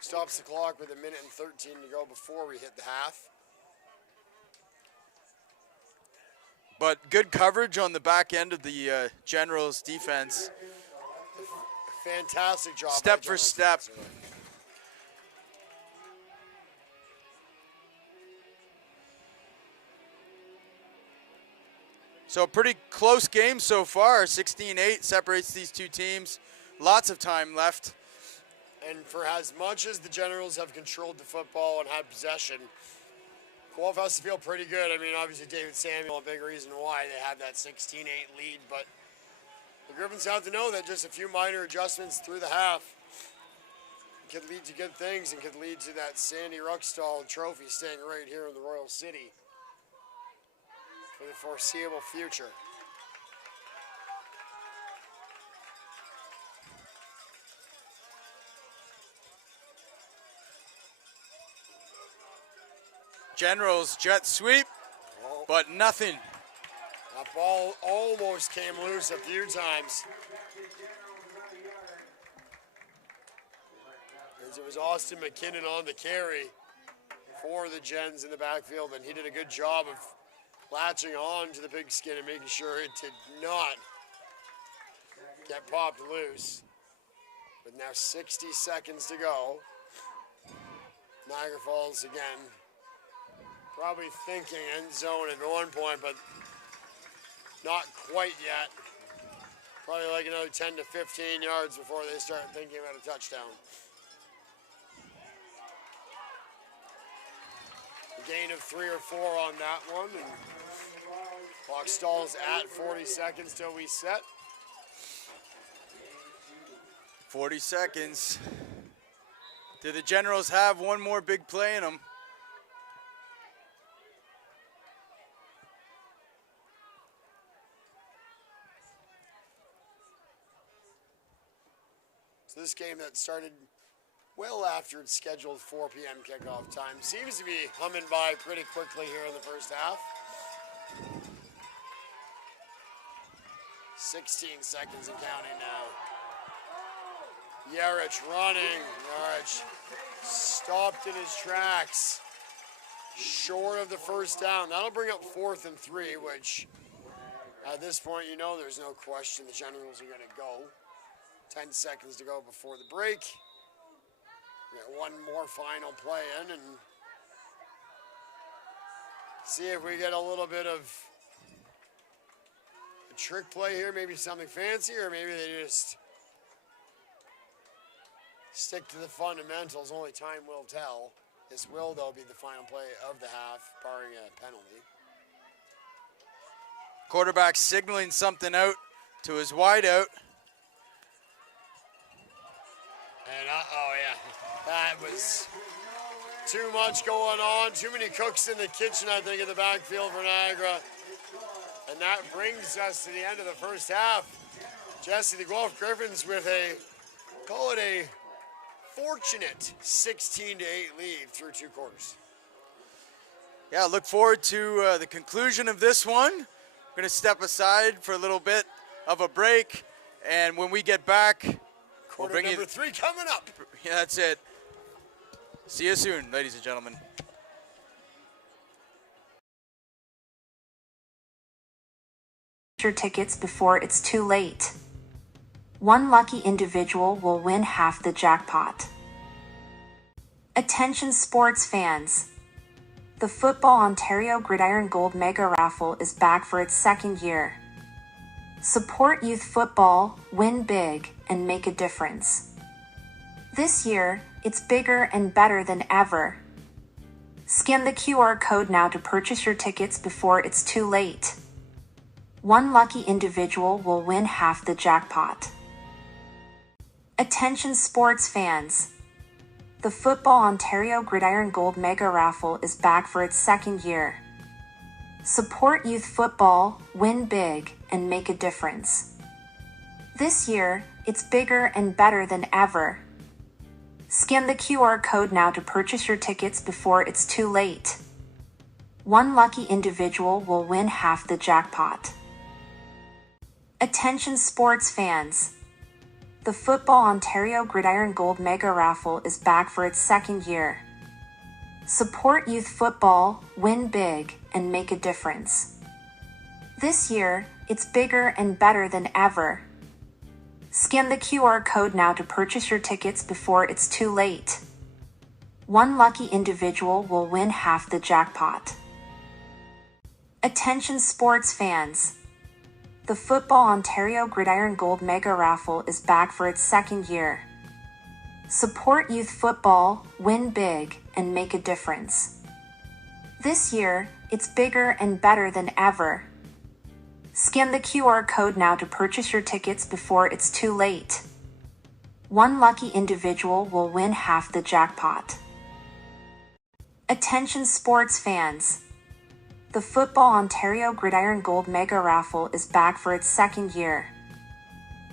Stops the clock with 1:13 to go before we hit the half. But good coverage on the back end of the Generals defense. Fantastic job. Step for step. So a pretty close game so far. 16-8 separates these two teams. Lots of time left. And for as much as the Generals have controlled the football and had possession, Guelph has to feel pretty good. I mean, obviously David Samuel, a big reason why they have that 16-8 lead, but the Griffins have to know that just a few minor adjustments through the half could lead to good things and could lead to that Sandy Ruckstall trophy staying right here in the Royal City for the foreseeable future. Generals jet sweep, but nothing. That ball almost came loose a few times. As it was Austin McKinnon on the carry for the Gens in the backfield, and he did a good job of latching on to the pigskin and making sure it did not get popped loose. With now 60 seconds to go, Niagara Falls again. Probably thinking end zone at one point, but not quite yet. Probably like another 10 to 15 yards before they start thinking about a touchdown. A gain of 3 or 4 on that one, and clock stalls at 40 seconds till we set. 40 seconds. Do the Generals have one more big play in them? So this game that started well after its scheduled 4 p.m. kickoff time seems to be humming by pretty quickly here in the first half. 16 seconds and counting now. Yarich running. Yarich stopped in his tracks. Short of the first down. That'll bring up 4th and 3, which at this point, you know there's no question the Generals are going to go. 10 seconds to go before the break. We got one more final play in and see if we get a little bit of a trick play here, maybe something fancy, or maybe they just stick to the fundamentals. Only time will tell. This will, though, be the final play of the half, barring a penalty. Quarterback signaling something out to his wideout. And oh yeah, that was too much going on. Too many cooks in the kitchen, I think, in the backfield for Niagara. And that brings us to the end of the first half. Jesse, the Guelph Griffins with call it a fortunate 16-8 lead through 2 quarters. Yeah, look forward to the conclusion of this one. We're going to step aside for a little bit of a break, and when we get back, Quarter we'll bring number 3 coming up. Yeah, that's it. See you soon, ladies and gentlemen. Your tickets before it's too late. One lucky individual will win half the jackpot. Attention sports fans. The Football Ontario Gridiron Gold Mega Raffle is back for its 2nd year. Support youth football, win big, and make a difference. This year, it's bigger and better than ever. Scan the QR code now to purchase your tickets before it's too late. One lucky individual will win half the jackpot. Attention sports fans. The Football Ontario Gridiron Gold Mega Raffle is back for its 2nd year. Support youth football, win big, and make a difference. This year, it's bigger and better than ever. Scan the QR code now to purchase your tickets before it's too late. One lucky individual will win half the jackpot. Attention sports fans! The Football Ontario Gridiron Gold Mega Raffle is back for its second year. Support youth football, win big, and make a difference. This year, it's bigger and better than ever. Scan the QR code now to purchase your tickets before it's too late. One lucky individual will win half the jackpot. Attention sports fans! The Football Ontario Gridiron Gold Mega Raffle is back for its second year. Support youth football, win big, and make a difference. This year, it's bigger and better than ever. Scan the QR code now to purchase your tickets before it's too late. One lucky individual will win half the jackpot. Attention sports fans! The Football Ontario Gridiron Gold Mega Raffle is back for its second year.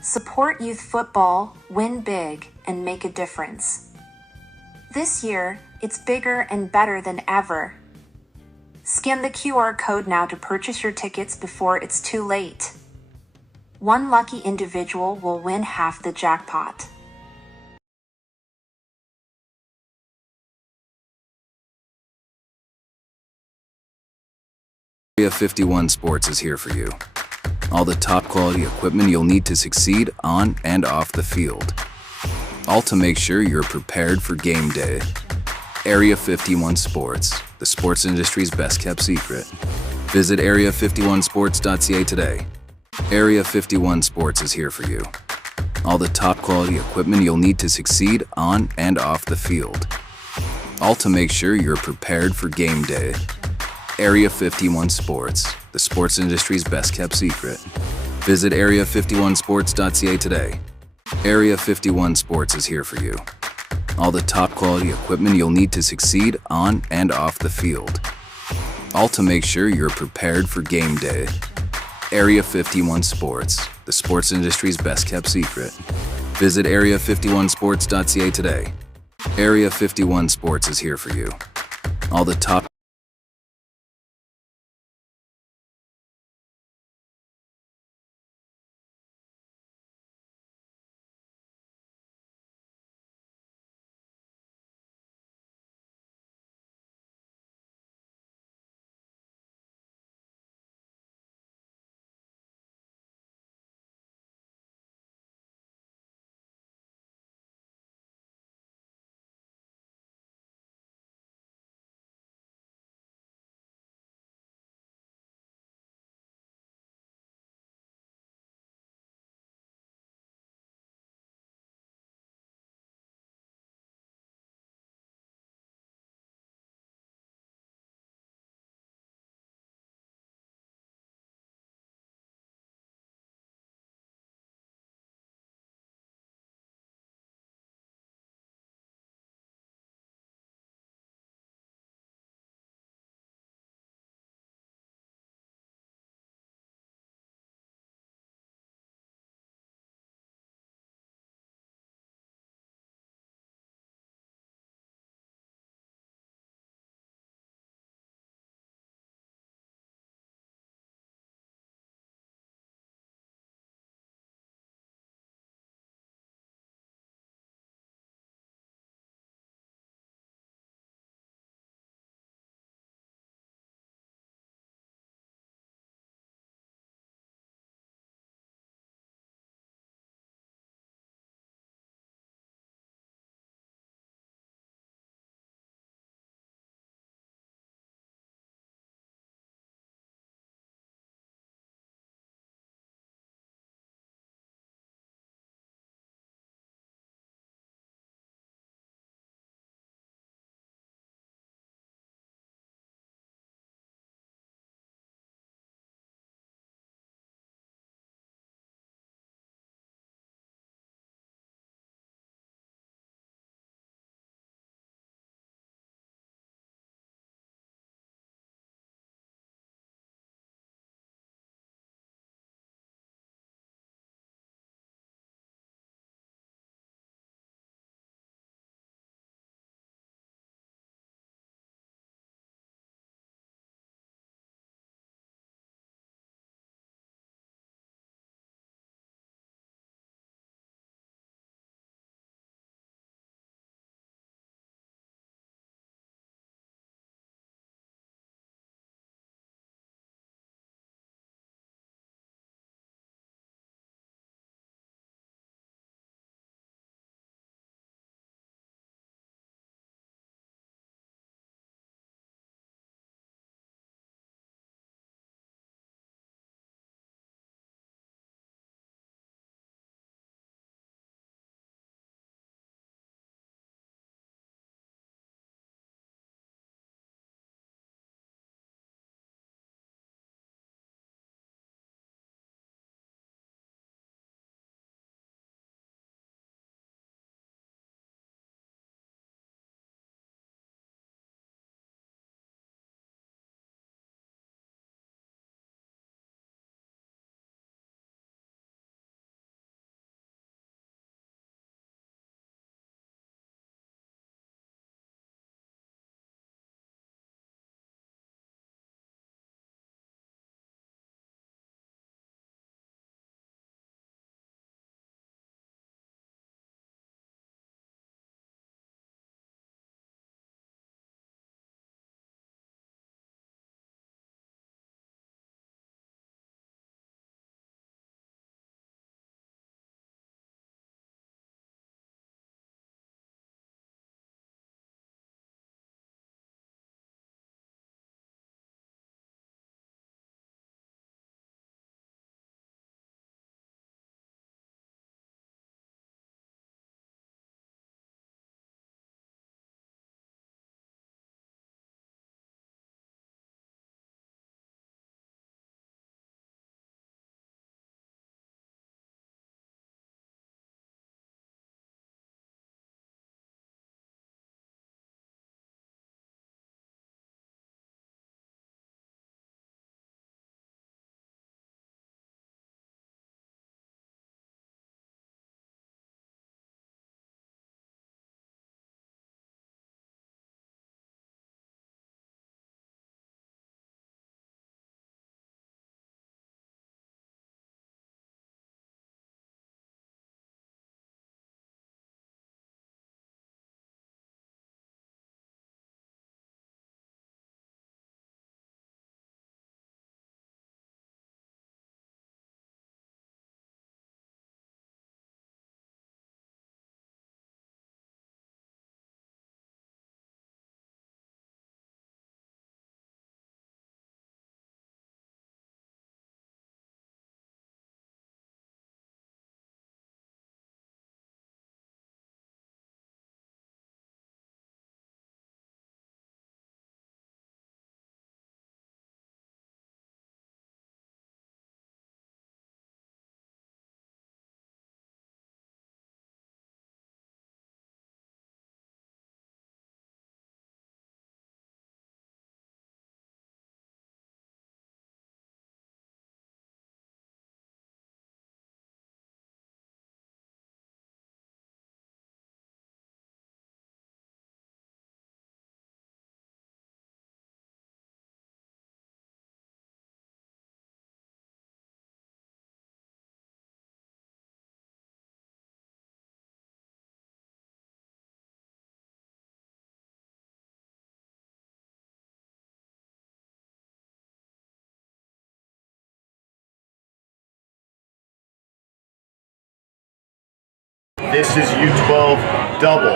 Support youth football, win big, and make a difference. This year, it's bigger and better than ever. Scan the QR code now to purchase your tickets before it's too late. One lucky individual will win half the jackpot. Area 51 Sports is here for you. All the top quality equipment you'll need to succeed on and off the field. All to make sure you're prepared for game day. Area 51 Sports, the sports industry's best kept secret. Visit area51sports.ca today. Area 51 Sports is here for you. All the top quality equipment you'll need to succeed on and off the field. All to make sure you're prepared for game day. Area 51 Sports, the sports industry's best kept secret. Visit area51sports.ca today. Area 51 Sports is here for you. All the top quality equipment you'll need to succeed on and off the field. All to make sure you're prepared for game day. Area 51 Sports, the sports industry's best kept secret. Visit area51sports.ca today. Area 51 Sports is here for you. All the top This is U12 double.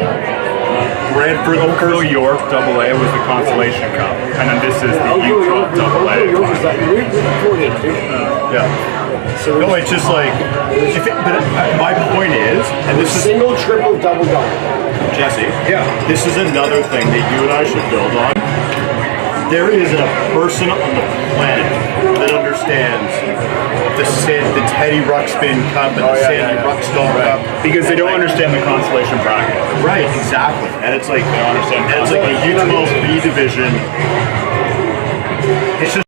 Brantford Oakville York AA was the Consolation Cup, and then this is the U12 AA. Yeah. No, it's just like, but my point is, and this is single, triple, double. Jesse. Yeah. This is another thing that you and I should build on. There is a person on the planet that understands the Teddy Ruxpin Cup and the Sandy Ruxstall Cup, because they don't understand the consolation bracket. Right, exactly. And it's like, they don't understand. And it's like a U12B division. It's just.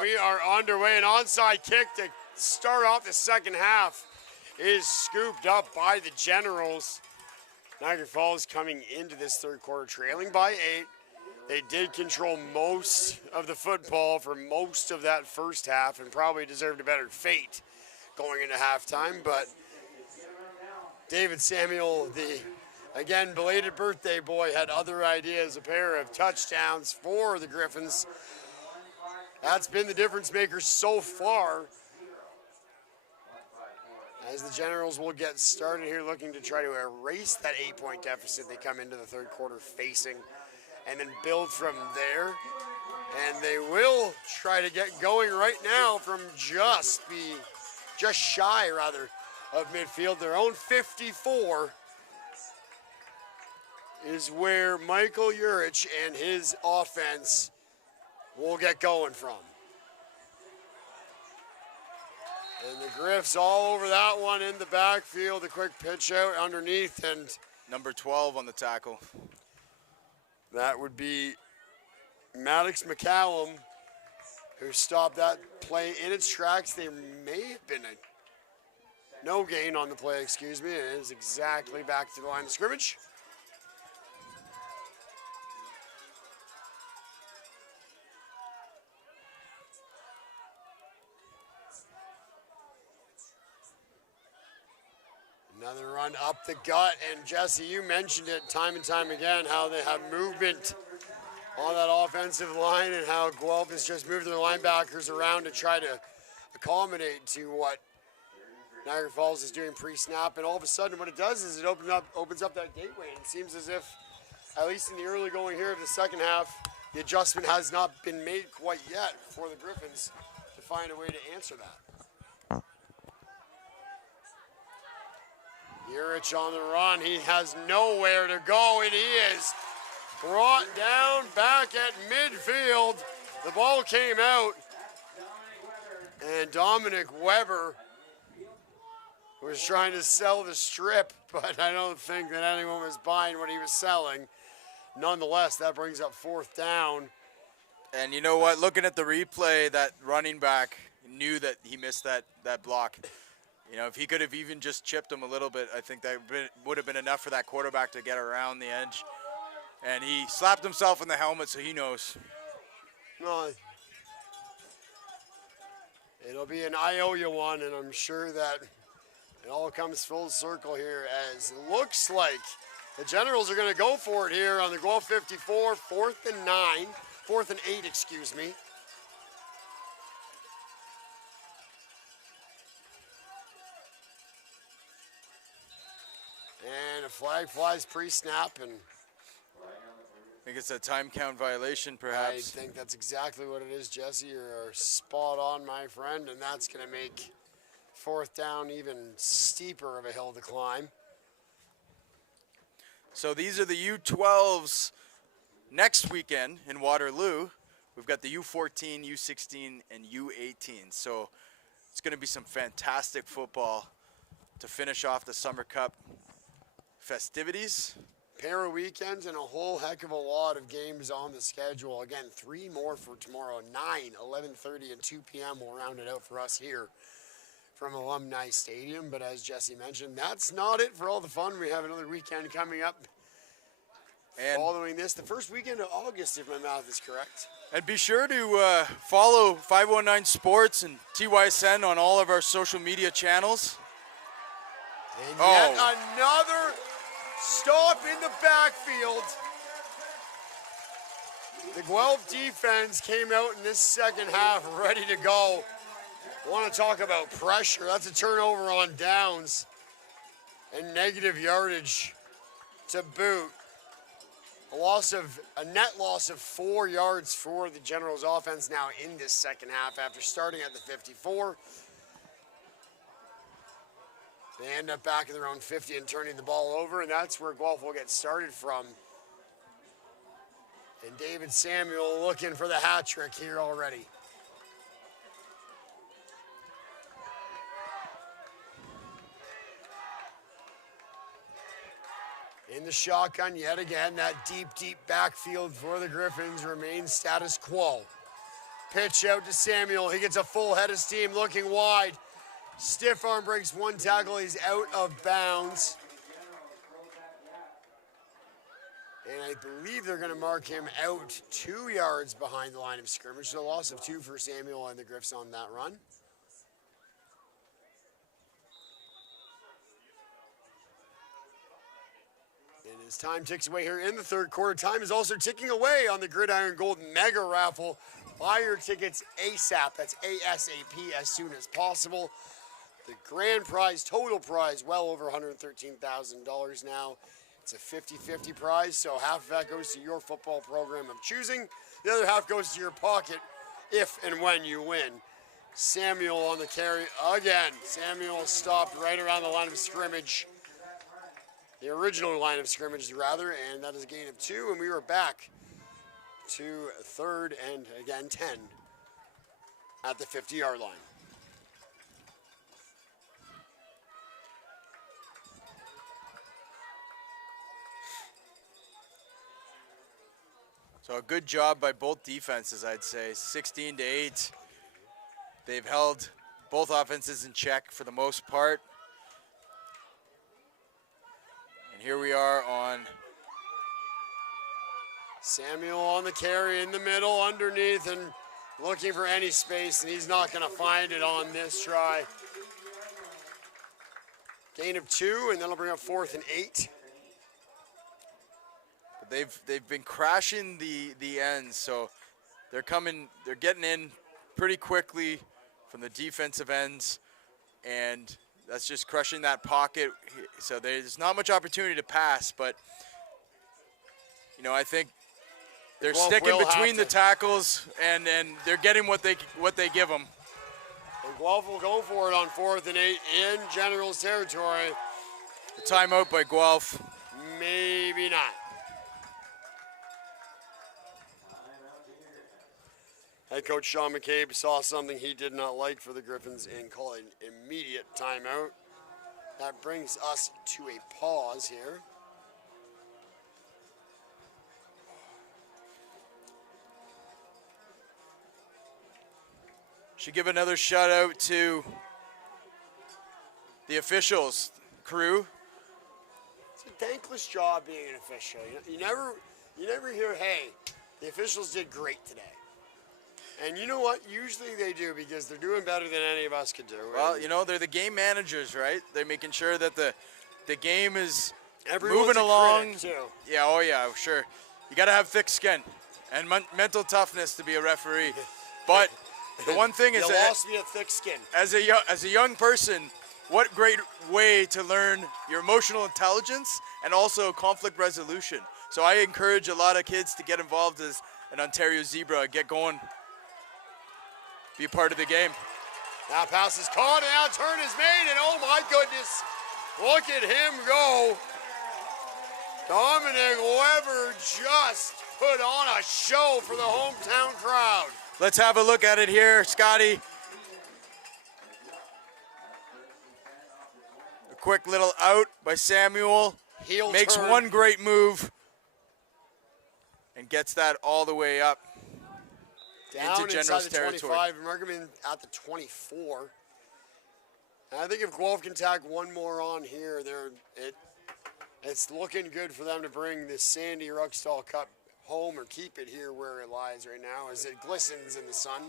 We are underway. An onside kick to start off the second half is scooped up by the Generals. Niagara Falls coming into this third quarter trailing by 8. They did control most of the football for most of that first half and probably deserved a better fate going into halftime. But David Samuel, the, again, belated birthday boy, had other ideas, a pair of touchdowns for the Griffins. That's been the difference maker so far. As the Generals will get started here looking to try to erase that 8-point deficit they come into the third quarter facing and then build from there. And they will try to get going right now from just shy of midfield. Their own 54 is where Michael Urich and his offense will get going from. And the Griffs all over that one in the backfield. A quick pitch out underneath, and number 12 on the tackle. That would be Maddox McCallum, who stopped that play in its tracks. There may have been a no gain on the play, excuse me. It is exactly back to the line of scrimmage. Another run up the gut, and Jesse, you mentioned it time and time again, how they have movement on that offensive line and how Guelph has just moved their linebackers around to try to accommodate to what Niagara Falls is doing pre-snap, and all of a sudden what it does is it opens up that gateway, and it seems as if, at least in the early going here of the second half, the adjustment has not been made quite yet for the Griffins to find a way to answer that. Urich on the run, he has nowhere to go, and he is brought down back at midfield. The ball came out, and Dominic Weber was trying to sell the strip, but I don't think that anyone was buying what he was selling. Nonetheless, that brings up fourth down. And you know what, looking at the replay, that running back knew that he missed that block. You know, if he could have even just chipped him a little bit, I think that would have been enough for that quarterback to get around the edge. And he slapped himself in the helmet, so he knows. No, it'll be an IOU one, and I'm sure that it all comes full circle here, as it looks like the Generals are going to go for it here on the Guelph 54, 4th and 8, excuse me. And a flag flies pre-snap, and I think it's a time count violation, perhaps. I think that's exactly what it is, Jesse. You're spot on, my friend, and that's going to make fourth down even steeper of a hill to climb. So these are the U12s next weekend in Waterloo. We've got the U14, U16, and U18. So it's going to be some fantastic football to finish off the Summer Cup festivities. pair of weekends and a whole heck of a lot of games on the schedule. Again, 3 more for tomorrow, 9, 11:30, and 2 p.m. will round it out for us here from Alumni Stadium. But as Jesse mentioned, that's not it for all the fun. We have another weekend coming up. And following this, the first weekend of August, if my math is correct. And be sure to follow 519 Sports and TYSN on all of our social media channels. And yet another stop in the backfield. The Guelph defense came out in this second half ready to go. Want to talk about pressure. That's a turnover on downs and negative yardage to boot. A net loss of 4 yards for the Generals offense now in this second half after starting at the 54. They end up back in their own 50 and turning the ball over, and that's where Guelph will get started from. And David Samuel looking for the hat trick here already. In the shotgun yet again, that deep backfield for the Griffins remains status quo. Pitch out to Samuel. He gets a full head of steam looking wide. Stiff arm breaks one tackle. He's out of bounds. And I believe they're going to mark him out 2 yards behind the line of scrimmage. So a loss of 2 for Samuel and the Griffs on that run. And as time ticks away here in the third quarter, time is also ticking away on the Gridiron Gold Mega Raffle. Buy your tickets ASAP. That's ASAP, as soon as possible. The grand prize, total prize, well over $113,000 now. It's a 50-50 prize, so half of that goes to your football program of choosing. The other half goes to your pocket if and when you win. Samuel on the carry again. Samuel stopped right around the line of scrimmage. The original line of scrimmage, rather, and that is a gain of 2, and we are back to third and, again, 10 at the 50-yard line. So a good job by both defenses, I'd say. 16-8. They've held both offenses in check for the most part. And here we are on Samuel on the carry in the middle, underneath, and looking for any space, and he's not going to find it on this try. Gain of 2, and that'll bring up 4th and 8. They've been crashing the ends, so they're getting in pretty quickly from the defensive ends, and that's just crushing that pocket. So there's not much opportunity to pass, but you know, I think they're sticking between the tackles, and they're getting what they give them. And Guelph will go for it on 4th and 8 in Generals territory. A timeout by Guelph. Maybe not. Head coach Sean McCabe saw something he did not like for the Griffins and called an immediate timeout. That brings us to a pause here. Should give another shout out to the officials, crew. It's a thankless job being an official. You never hear, hey, the officials did great today. And you know what? Usually they do, because they're doing better than any of us could do. Well, you know, they're the game managers, right? They're making sure that the game is Everyone's moving along. Critic, too. Yeah, oh yeah, sure. You got to have thick skin and mental toughness to be a referee. But the one thing is you that lost me a thick skin. As a young person, what great way to learn your emotional intelligence and also conflict resolution. So I encourage a lot of kids to get involved as an Ontario Zebra, get going. Be a part of the game. Now pass is caught, and now turn is made, and oh my goodness, look at him go. Dominic Weber just put on a show for the hometown crowd. Let's have a look at it here, Scotty. A quick little out by Samuel. Heel makes turn. one great move and gets that all the way up Down into inside General's the territory. 25, Mergerman at the 24. And I think if Guelph can tag one more on here, it's looking good for them to bring the Sandy Ruckstall Cup home or keep it here where it lies right now as it glistens in the sun.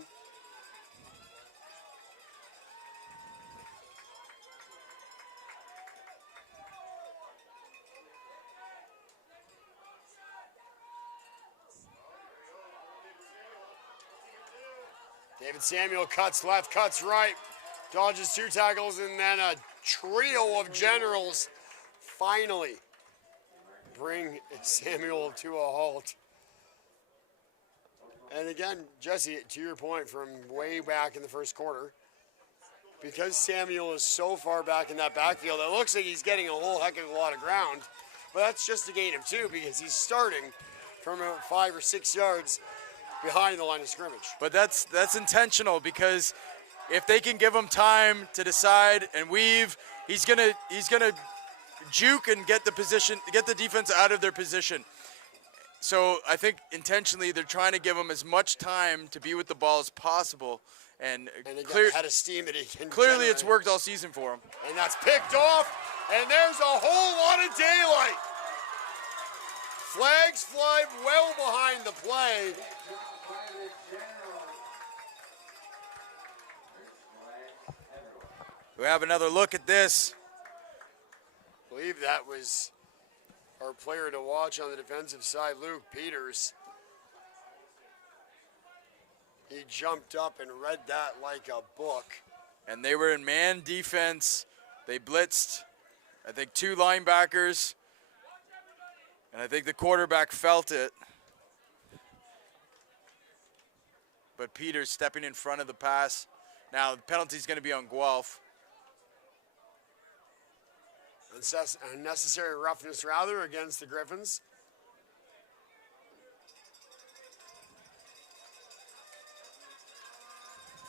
David Samuel cuts left, cuts right, dodges 2 tackles, and then a trio of Generals finally bring Samuel to a halt. And again, Jesse, to your point from way back in the first quarter, because Samuel is so far back in that backfield, it looks like he's getting a whole heck of a lot of ground. But that's just a gain of 2 because he's starting from about 5 or 6 yards behind the line of scrimmage. But that's intentional because if they can give him time to decide and weave, he's gonna juke and get the defense out of their position. So I think intentionally they're trying to give him as much time to be with the ball as possible. And again, had a steam that he can clearly generate. it's worked all season for him. And that's picked off, and there's a whole lot of daylight. Flags fly well behind the play. We have another look at this. I believe that was our player to watch on the defensive side, Luke Peters. He jumped up and read that like a book. And they were in man defense. They blitzed, I think, 2 linebackers. And I think the quarterback felt it. But Peters stepping in front of the pass. Now, the penalty's going to be on Guelph. Unnecessary roughness rather against the Griffins.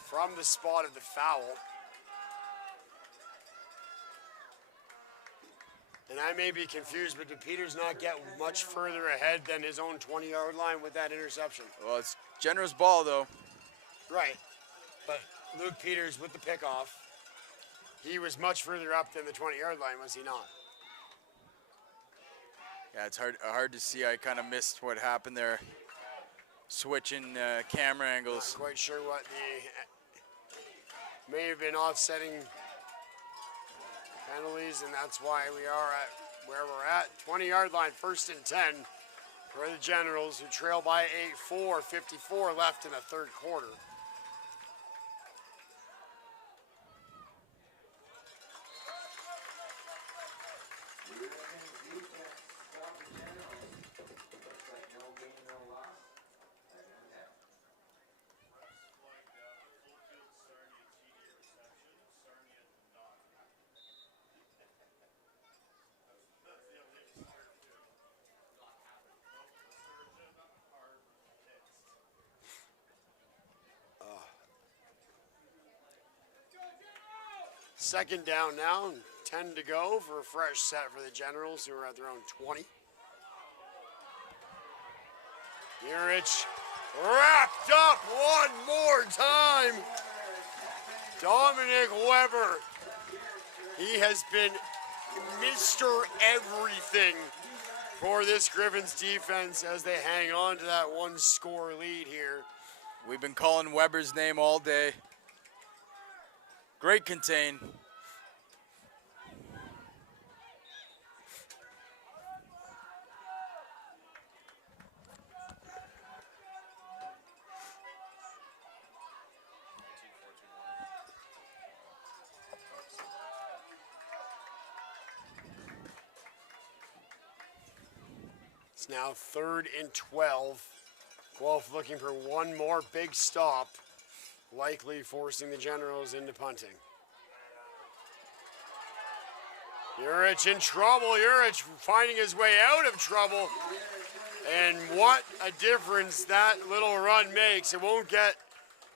From the spot of the foul. And I may be confused, but did Peters not get much further ahead than his own 20-yard line with that interception? Well, it's General's ball, though. Right. But Luke Peters with the pickoff, he was much further up than the 20-yard line, was he not? Yeah, it's hard to see. I kind of missed what happened there. Switching camera angles. Not quite sure what may have been offsetting penalties, and that's why we are at where we're at. 20-yard line, 1st and 10 for the Generals, who trail by 8-4, 54 left in the 3rd quarter. Second down now, and 10 to go for a fresh set for the Generals, who are at their own 20. Urich wrapped up one more time. Dominic Weber. He has been Mr. Everything for this Griffins defense as they hang on to that 1-score lead here. We've been calling Weber's name all day. Great contain. It's now 3rd and 12. Guelph looking for one more big stop, likely forcing the Generals into punting. Urich in trouble. Urich finding his way out of trouble. And what a difference that little run makes. It won't get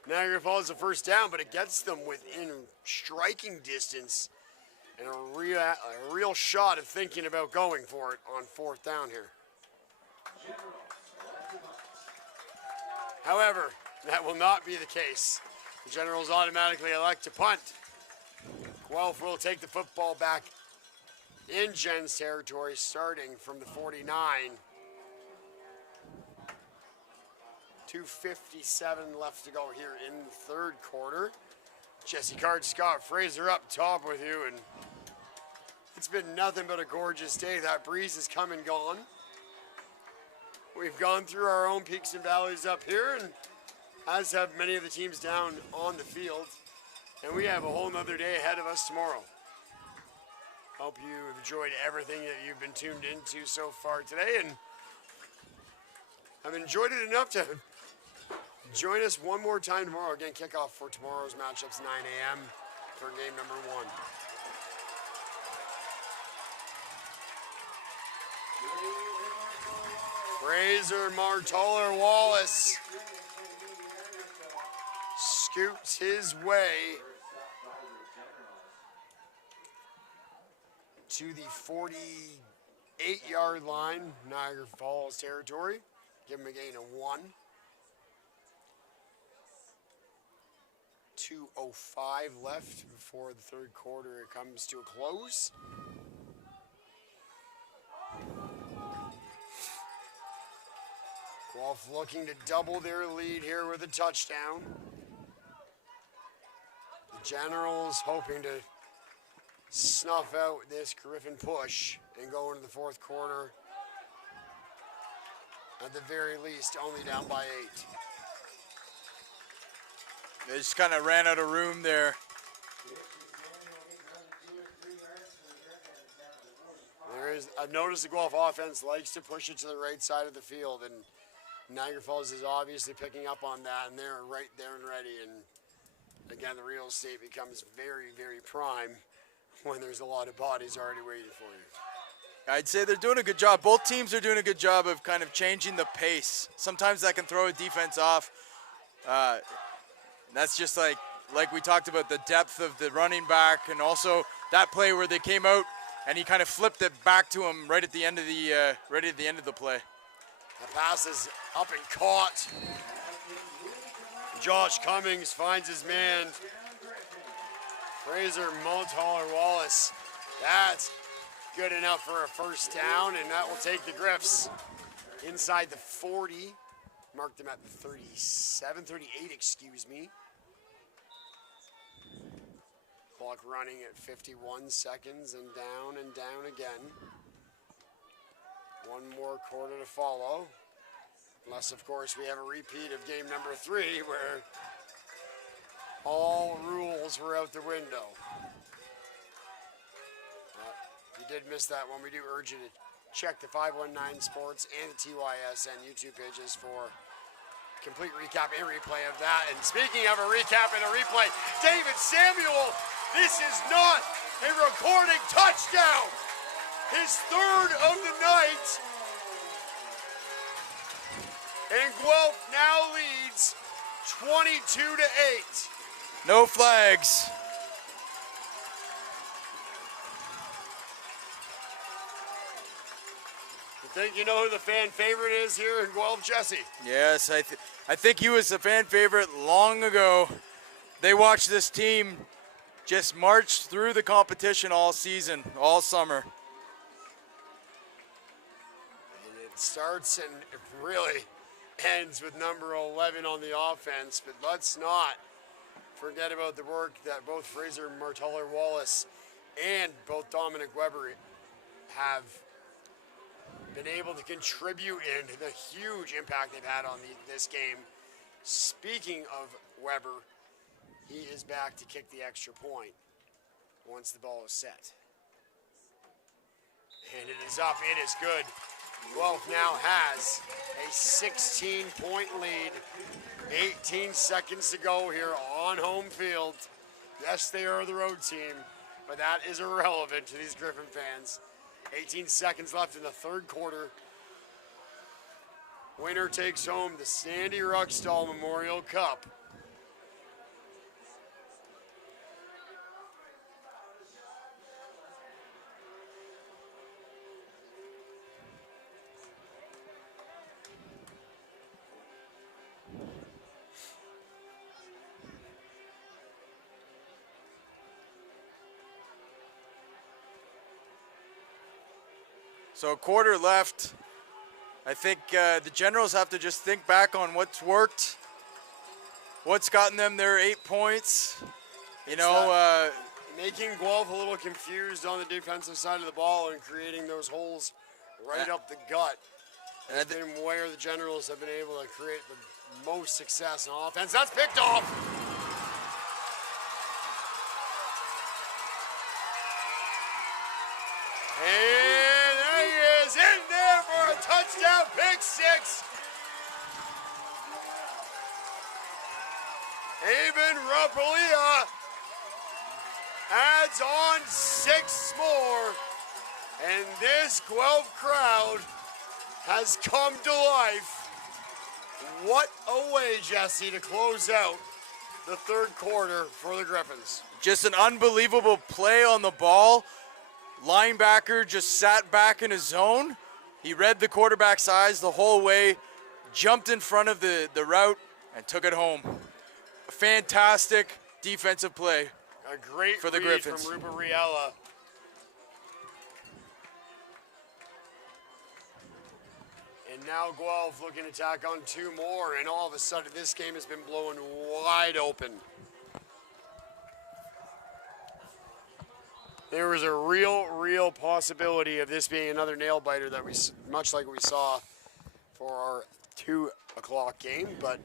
Niagara Falls a first down, but it gets them within striking distance and a real shot of thinking about going for it on 4th down here. However, that will not be the case. The Generals automatically elect to punt. Guelph will take the football back in Gen's territory, starting from the 49. 2:57 left to go here in the 3rd quarter. Jesse Card, Scott Fraser up top with you, and it's been nothing but a gorgeous day. That breeze has come and gone. We've gone through our own peaks and valleys up here, and as have many of the teams down on the field. And we have a whole nother day ahead of us tomorrow. Hope you have enjoyed everything that you've been tuned into so far today, and have enjoyed it enough to join us one more time tomorrow. Again, kickoff for tomorrow's matchups, 9 a.m. for game number 1. Fraser Martoller Wallace scoots his way to the 48-yard line, Niagara Falls territory. Give him a gain of 1. 2:05 left before the 3rd quarter comes to a close. Guelph looking to double their lead here with a touchdown. The Generals hoping to snuff out this Griffin push and go into the 4th quarter, at the very least, only down by 8. They just kind of ran out of room there. I've noticed the Guelph offense likes to push it to the right side of the field, and Niagara Falls is obviously picking up on that, and they're right there and ready. And again, the real estate becomes very, very prime when there's a lot of bodies already waiting for you. I'd say they're doing a good job. Both teams are doing a good job of kind of changing the pace. Sometimes that can throw a defense off. That's just like we talked about, the depth of the running back, and also that play where they came out and he kind of flipped it back to him right at the end of the play. The pass is up and caught. Josh Cummings finds his man. Fraser Martoller Wallace. That's good enough for a 1st down, and that will take the Griffs inside the 40. Mark them at the 38, excuse me. Clock running at 51 seconds, and down again. One more quarter to follow. Unless, of course, we have a repeat of game number 3 where all rules were out the window. If you did miss that one, we do urge you to check the 519 Sports and the TYSN YouTube pages for complete recap and replay of that. And speaking of a recap and a replay, David Samuel, this is not a recording touchdown. His 3rd of the night. And Guelph now leads 22-8. No flags. You think you know who the fan favorite is here in Guelph, Jesse? Yes, I think he was a fan favorite long ago. They watched this team just march through the competition all season, all summer. And it starts and it really ends with number 11 on the offense, but let's not forget about the work that both Fraser Martoller Wallace and both Dominic Weber have been able to contribute in the huge impact they've had on this game. Speaking of Weber, he is back to kick the extra point once the ball is set. And it is up, it is good. Guelph now has a 16-point lead. 18 seconds to go here on home field. Yes, they are the road team, but that is irrelevant to these Griffin fans. 18 seconds left in the 3rd quarter. Winner takes home the Sandy Ruckstall Memorial Cup. So a quarter left. I think the Generals have to just think back on what's worked, what's gotten them their 8 points. Making Guelph a little confused on the defensive side of the ball and creating those holes right up the gut. Has been where the Generals have been able to create the most success on offense. That's picked off. And there he is, in there for a touchdown, pick six. Aben Rapalia adds on 6 more, and this Guelph crowd has come to life. What a way, Jesse, to close out the third quarter for the Griffins. Just an unbelievable play on the ball. Linebacker just sat back in his zone. He read the quarterback's eyes the whole way, jumped in front of the route, and took it home. A fantastic defensive play. A great for the read Griffins. from Rupa Riella. And now Guelph looking to tack on 2 more, and all of a sudden this game has been blown wide open. There was a real possibility of this being another nail biter that much like we saw for our 2 o'clock game, but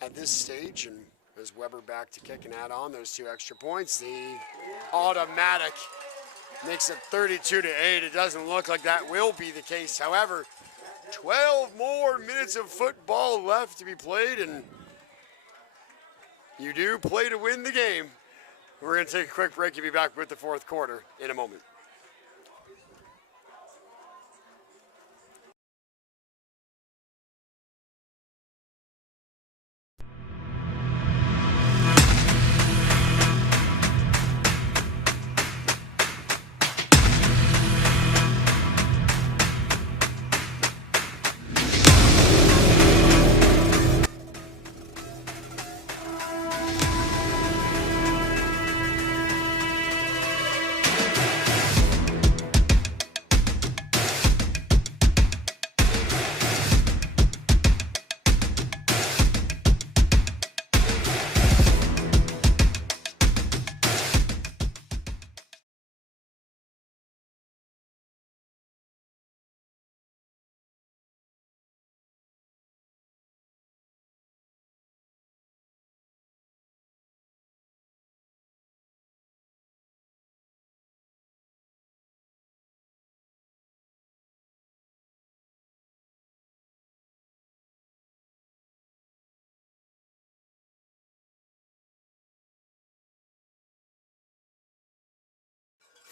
at this stage, and as Weber back to kick and add on those 2 extra points, the automatic makes it 32-8. It doesn't look like that will be the case. However, 12 more minutes of football left to be played, and you do play to win the game. We're going to take a quick break and be back with the fourth quarter in a moment.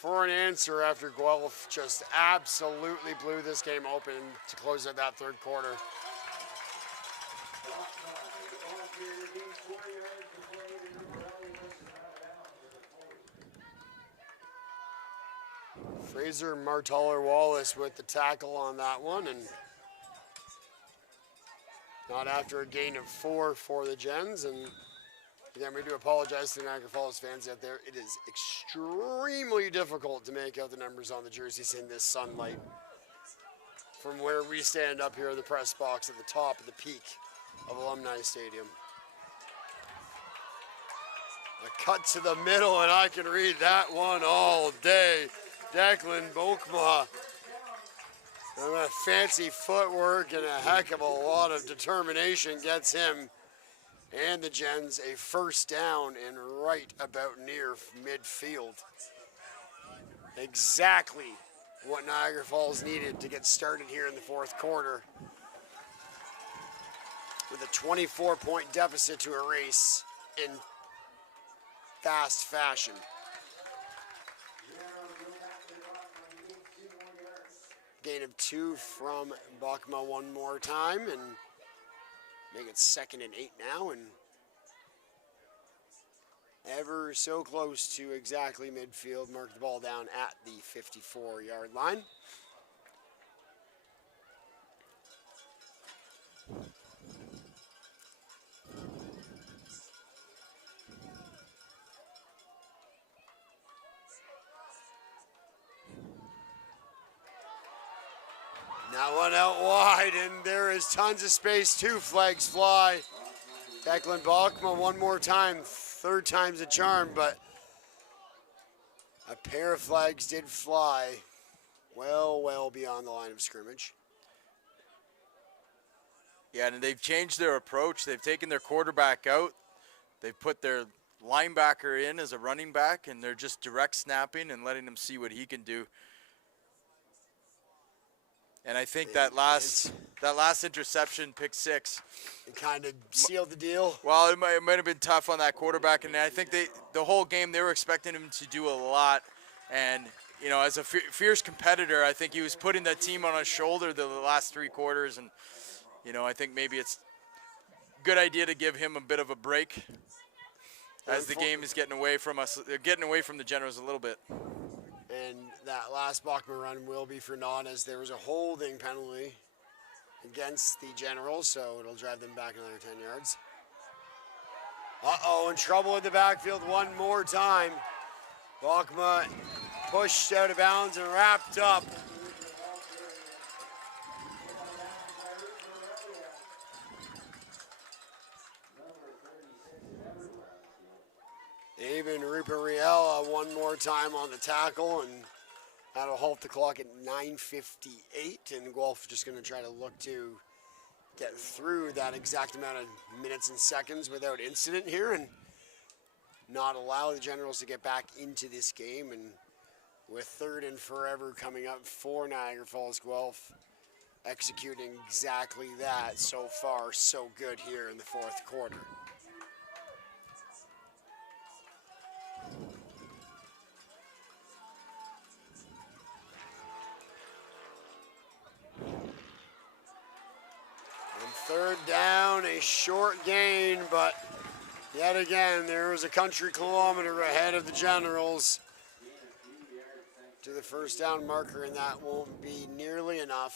For an answer after Guelph just absolutely blew this game open to close out that third quarter. Fraser Martaller-Wallace with the tackle on that one, and not after a gain of 4 for the Gens. And again, we do apologize to the Niagara Falls fans out there. It is extremely difficult to make out the numbers on the jerseys in this sunlight from where we stand up here in the press box at the top of the peak of Alumni Stadium. A cut to the middle, and I can read that one all day. Declan Bokma. And fancy footwork and a heck of a lot of determination gets him and the Gens a first down and right about near midfield. Exactly what Niagara Falls needed to get started here in the fourth quarter, with a 24-point deficit to erase in fast fashion. Gain of 2 from Bokma one more time, and make it 2nd and 8 now, and ever so close to exactly midfield. Mark the ball down at the 54-yard line. Now one out wide, and there is tons of space. 2 flags fly. Declan Bachma one more time, 3rd time's a charm, but a pair of flags did fly well beyond the line of scrimmage. Yeah, and they've changed their approach. They've taken their quarterback out. They've put their linebacker in as a running back, and they're just direct snapping and letting him see what he can do. And I think that last interception, pick 6, it kind of sealed the deal. Well, it might have been tough on that quarterback, and I think the whole game they were expecting him to do a lot. And you know, as a fierce competitor, I think he was putting that team on his shoulder the last 3 quarters, and you know, I think maybe it's a good idea to give him a bit of a break as the game is getting away from us. They're getting away from the Generals a little bit. And that last Bachman run will be for naught, as there was a holding penalty against the Generals, so it'll drive them back another 10 yards. In trouble in the backfield one more time. Bachman pushed out of bounds and wrapped up. Even Ripariella one more time on the tackle, and that'll halt the clock at 9:58, and Guelph just going to try to look to get through that exact amount of minutes and seconds without incident here and not allow the Generals to get back into this game. And with 3rd and forever coming up for Niagara Falls, Guelph executing exactly that. So far, so good here in the 4th quarter. And 3rd down, a short gain, but yet again, there was a country kilometer ahead of the Generals to the 1st down marker, and that won't be nearly enough.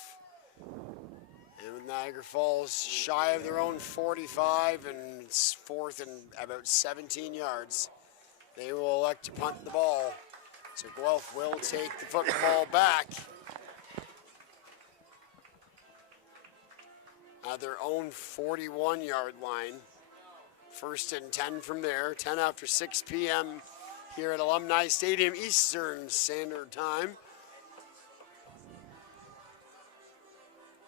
And with Niagara Falls shy of their own 45, and it's 4th and about 17 yards, they will elect to punt the ball. So Guelph will take the football back at their own 41-yard line. 1st and 10 from there. 10 after 6 p.m. here at Alumni Stadium, Eastern Standard Time.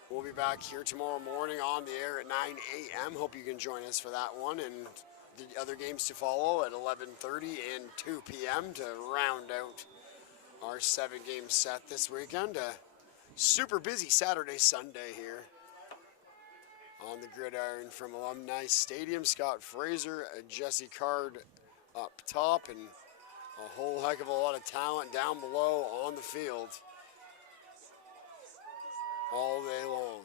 We'll be back here tomorrow morning on the air at 9 a.m. Hope you can join us for that one, and the other games to follow at 11:30 and 2 p.m. to round out our 7-game set this weekend. A super busy Saturday, Sunday here on the gridiron from Alumni Stadium. Scott Fraser, Jesse Card up top, and a whole heck of a lot of talent down below on the field all day long.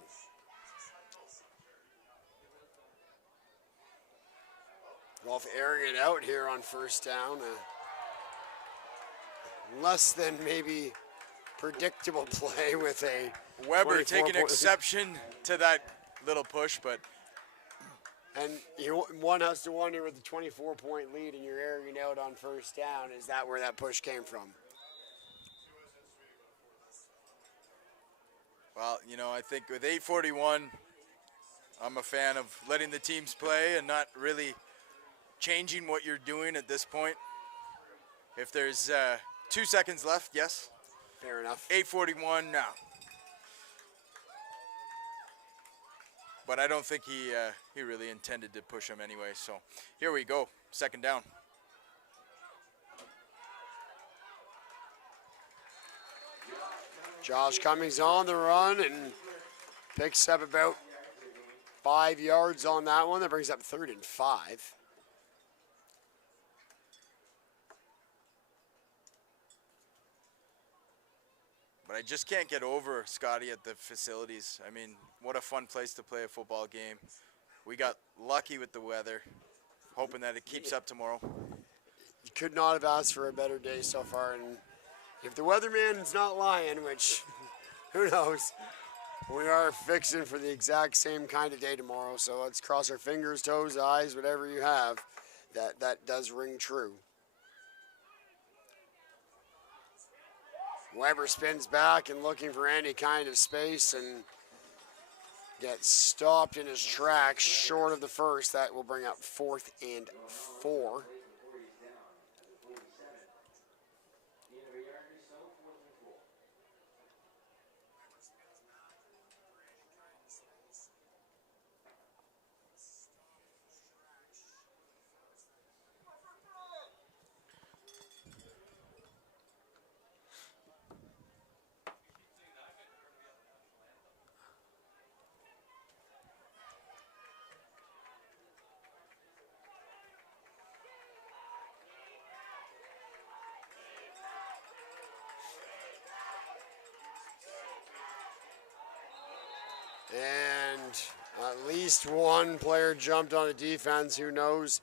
Guelph airing it out here on 1st down. Less than maybe predictable play with a Weber taking exception to that little push, but and one has to wonder, with the 24-point lead and you're airing out on 1st down, is that where that push came from? Well, you know, I think with 8:41, I'm a fan of letting the teams play and not really changing what you're doing at this point. If there's 2 seconds left, yes. Fair enough. 8:41 now. But I don't think he really intended to push him anyway. So here we go, 2nd down. Josh Cummings on the run and picks up about 5 yards on that one. That brings up 3rd and 5. But I just can't get over Scotty at the facilities. I mean, what a fun place to play a football game. We got lucky with the weather, hoping that it keeps up tomorrow. You could not have asked for a better day so far, and if the weatherman's not lying, which who knows, we are fixing for the exact same kind of day tomorrow. So let's cross our fingers, toes, eyes, whatever you have, that does ring true. Weber spins back and looking for any kind of space and gets stopped in his tracks short of the first. That will bring up 4th and 4. And at least one player jumped on a defense. Who knows?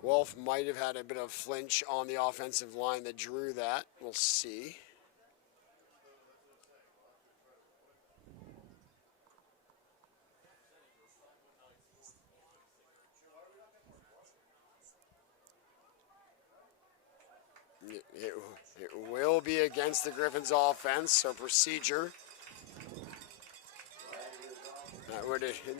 Guelph might have had a bit of flinch on the offensive line that drew that. We'll see. It will be against the Griffins offense, so procedure.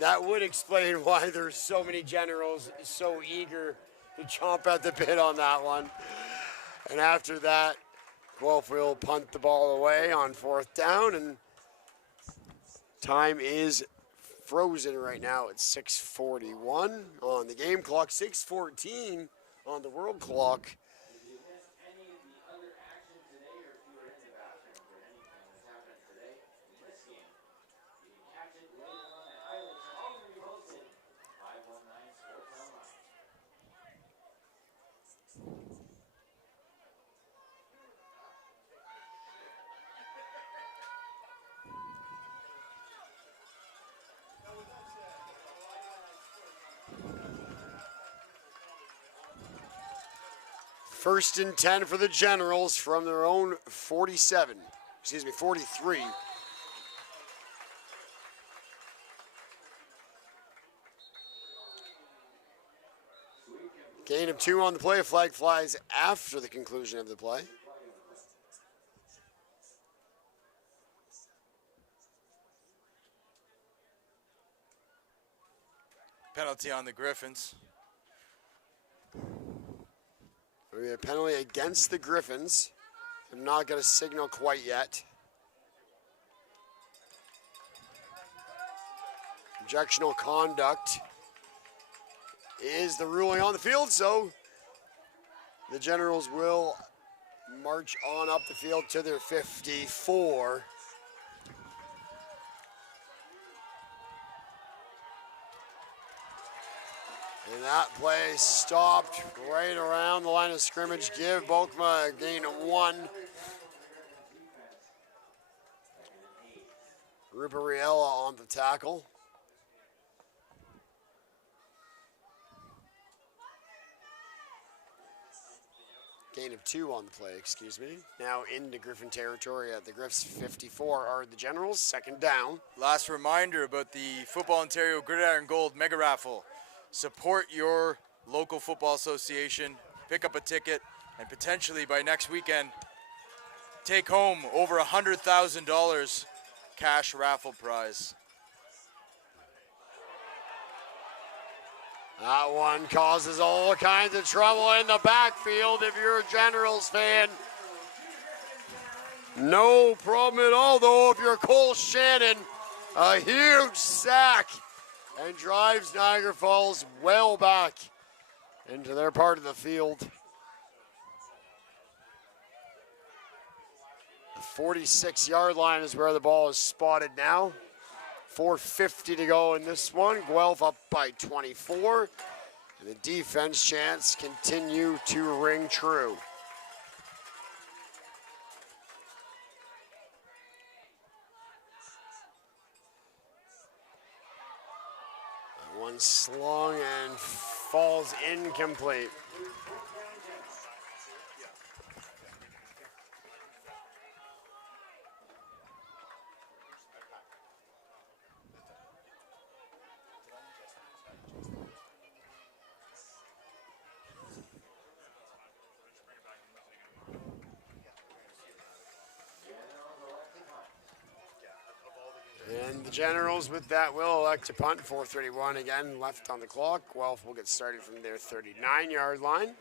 That would explain why there's so many generals so eager to chomp at the bit on that one. And after that, Guelph will punt the ball away on 4th down, and time is frozen right now at 6:41 on the game clock, 6:14 on the world clock. First and 10 for the Generals from their own 43. Gain of 2 on the play. Flag flies after the conclusion of the play. Penalty on the Griffins. We have a penalty against the Griffins. I'm not got a signal quite yet. Objectional conduct is the ruling on the field, so the Generals will march on up the field to their 54. And that play stopped right around the line of scrimmage. Give Bokma a gain of 1. Rupariella on the tackle. Gain of 2 on the play, excuse me. Now into Griffin territory at the Griffs 54 are the Generals, 2nd down. Last reminder about the Football Ontario Gridiron Gold Mega Raffle. Support your local football association, pick up a ticket, and potentially by next weekend, take home over $100,000 cash raffle prize. That one causes all kinds of trouble in the backfield if you're a Generals fan. No problem at all, though, if you're Cole Shannon. A huge sack and drives Niagara Falls well back into their part of the field. The 46-yard line is where the ball is spotted now. 4:50 to go in this one. Guelph up by 24. And the defense chants continue to ring true. One slung and falls incomplete. And the Generals with that will elect to punt. 4:31 again left on the clock. Guelph will get started from their 39-yard line.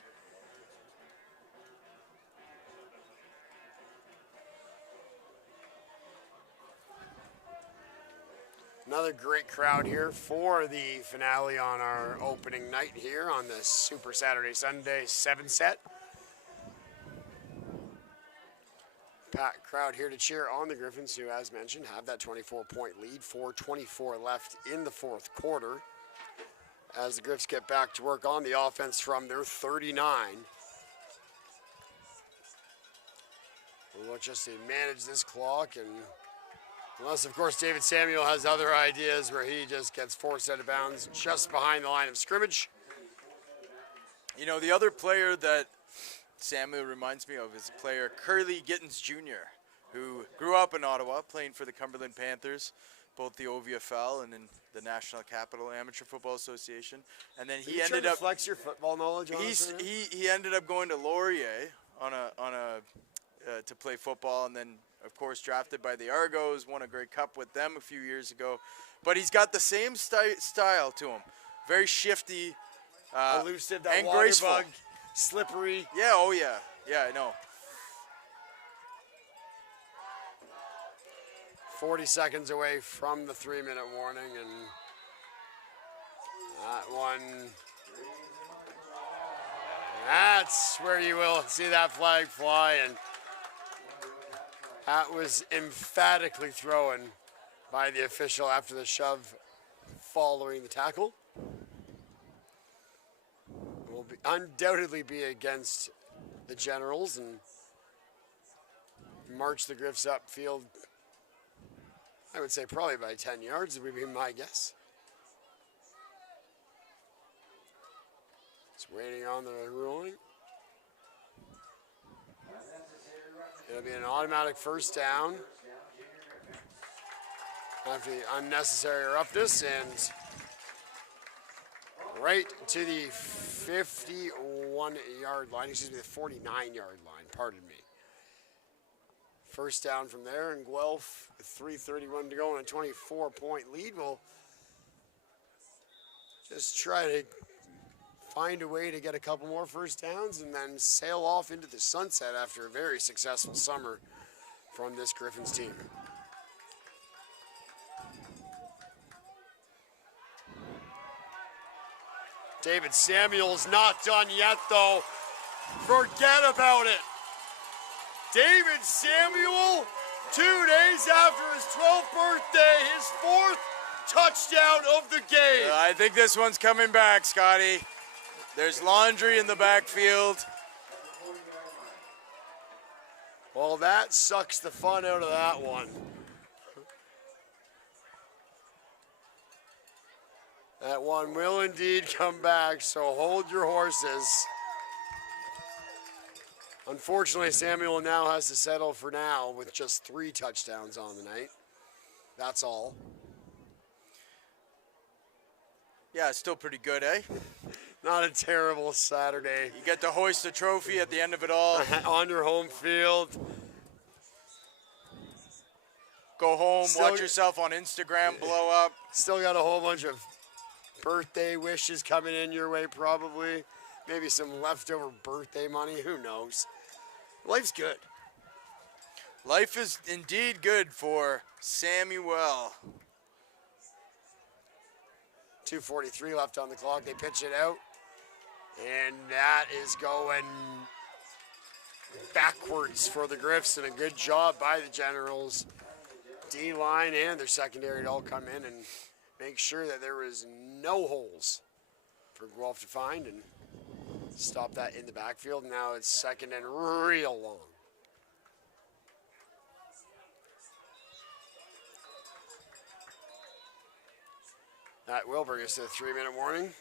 Another great crowd here for the finale on our opening night here on this Super Saturday Sunday 7 set. Packed crowd here to cheer on the Griffins, who, as mentioned, have that 24-point lead. 4:24 left in the fourth quarter as the Griffs get back to work on the offense from their 39. We'll look just to manage this clock, and unless, of course, David Samuel has other ideas where he just gets forced out of bounds just behind the line of scrimmage. You know, the other player that Samuel reminds me of is player Curly Gittins Jr., who grew up in Ottawa playing for the Cumberland Panthers, both the OVFL and in the National Capital Amateur Football Association. And then he ended up flex your football knowledge on he ended up going to Laurier to play football, and then of course drafted by the Argos, won a Grey Cup with them a few years ago. But he's got the same style to him, very shifty, elusive, that and water graceful. bug, slippery. Yeah, oh yeah, I know. 40 seconds away from the 3-minute warning, and that one, that's where you will see that flag fly, and that was emphatically thrown by the official after the shove following the tackle. Will undoubtedly be against the Generals and march the Griffs upfield, I would say probably by 10 yards would be my guess. Just waiting on the ruling. It'll be an automatic first down after the unnecessary roughness, and right to the 51-yard line, excuse me, the 49-yard line, pardon me. First down from there, and Guelph, with 3:31 to go and a 24-point lead, will just try to find a way to get a couple more first downs and then sail off into the sunset after a very successful summer from this Griffins team. David Samuel's not done yet, though. Forget about it. David Samuel, 2 days after his 12th birthday, his 4th touchdown of the game. I think this one's coming back, Scotty. There's laundry in the backfield. Well, that sucks the fun out of that one. That one will indeed come back, so hold your horses. Unfortunately, Samuel now has to settle for now with just 3 touchdowns on the night. That's all. Yeah, it's still pretty good, eh? Not a terrible Saturday. You get to hoist a trophy at the end of it all. On your home field. Go home, watch yourself on Instagram blow up. Still got a whole bunch of birthday wishes coming in your way, probably. Maybe some leftover birthday money, who knows. Life's good. Life is indeed good for Samuel. 2:43 left on the clock. They pitch it out. And that is going backwards for the Griffs, and a good job by the Generals. D-line and their secondary to all come in and make sure that there was no holes for Guelph to find and stop that in the backfield. Now it's second and real long. That will bring us to the 3-minute warning.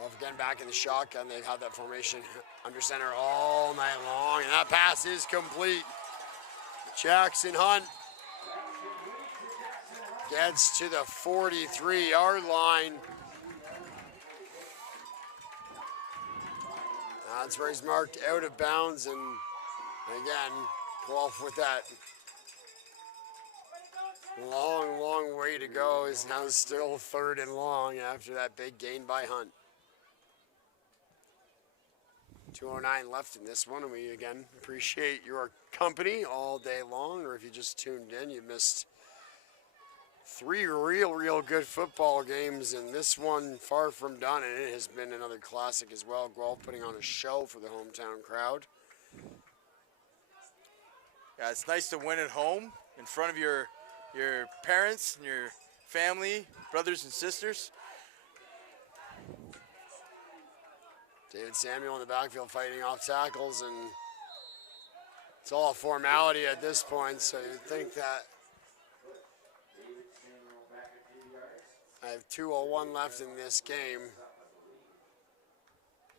Guelph again back in the shotgun. They've had that formation under center all night long, and that pass is complete. Jackson Hunt gets to the 43-yard line. That's where he's marked out of bounds, and again, Guelph with that long way to go is now still 3rd and long after that big gain by Hunt. 2:09 left in this one, and we again appreciate your company all day long, or if you just tuned in, you missed 3 real good football games, and this one far from done, and it has been another classic as well. Guelph putting on a show for the hometown crowd. Yeah, it's nice to win at home in front of your parents and your family, brothers and sisters. David Samuel in the backfield fighting off tackles, and it's all a formality at this point, so you'd think that I have 2:01 left in this game.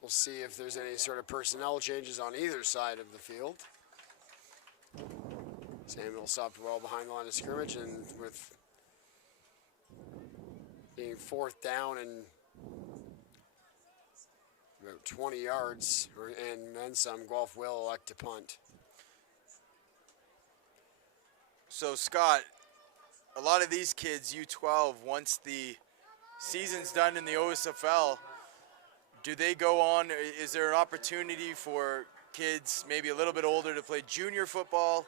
We'll see if there's any sort of personnel changes on either side of the field. Samuel stopped well behind the line of scrimmage, and with being 4th down and about 20 yards, and then some, Guelph will elect to punt. So Scott, a lot of these kids, U12, once the season's done in the OSFL, do they go on? Is there an opportunity for kids maybe a little bit older to play junior football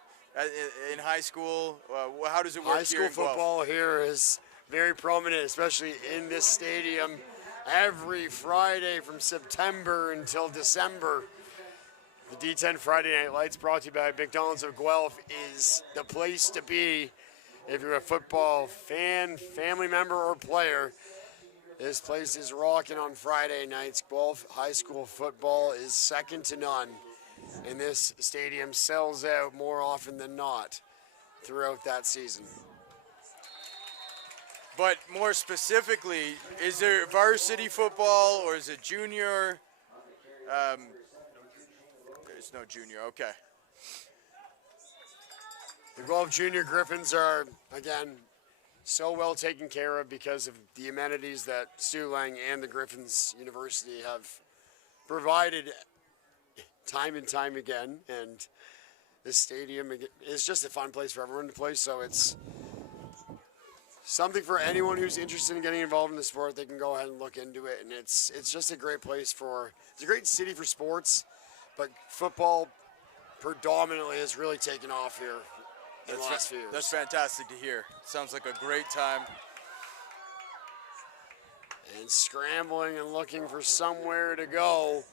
in high school? How does it work High school here in Guelph? football here is very prominent, especially in this stadium. Every Friday from September until December. The D10 Friday Night Lights, brought to you by McDonald's of Guelph, is the place to be if you're a football fan, family member, or player. This place is rocking on Friday nights. Guelph high school football is second to none, and this stadium sells out more often than not throughout that season. But more specifically, is there varsity football or is it junior? There's no junior, okay. The Guelph Junior Griffins are, again, so well taken care of because of the amenities that Stu Lang and the Griffins University have provided time and time again. And this stadium is just a fun place for everyone to play, so it's something for anyone who's interested in getting involved in the sport. They can go ahead and look into it, and it's just a great place it's a great city for sports, but football predominantly has really taken off here in the last few years. That's fantastic to hear. Sounds like a great time. And scrambling and looking for somewhere to go.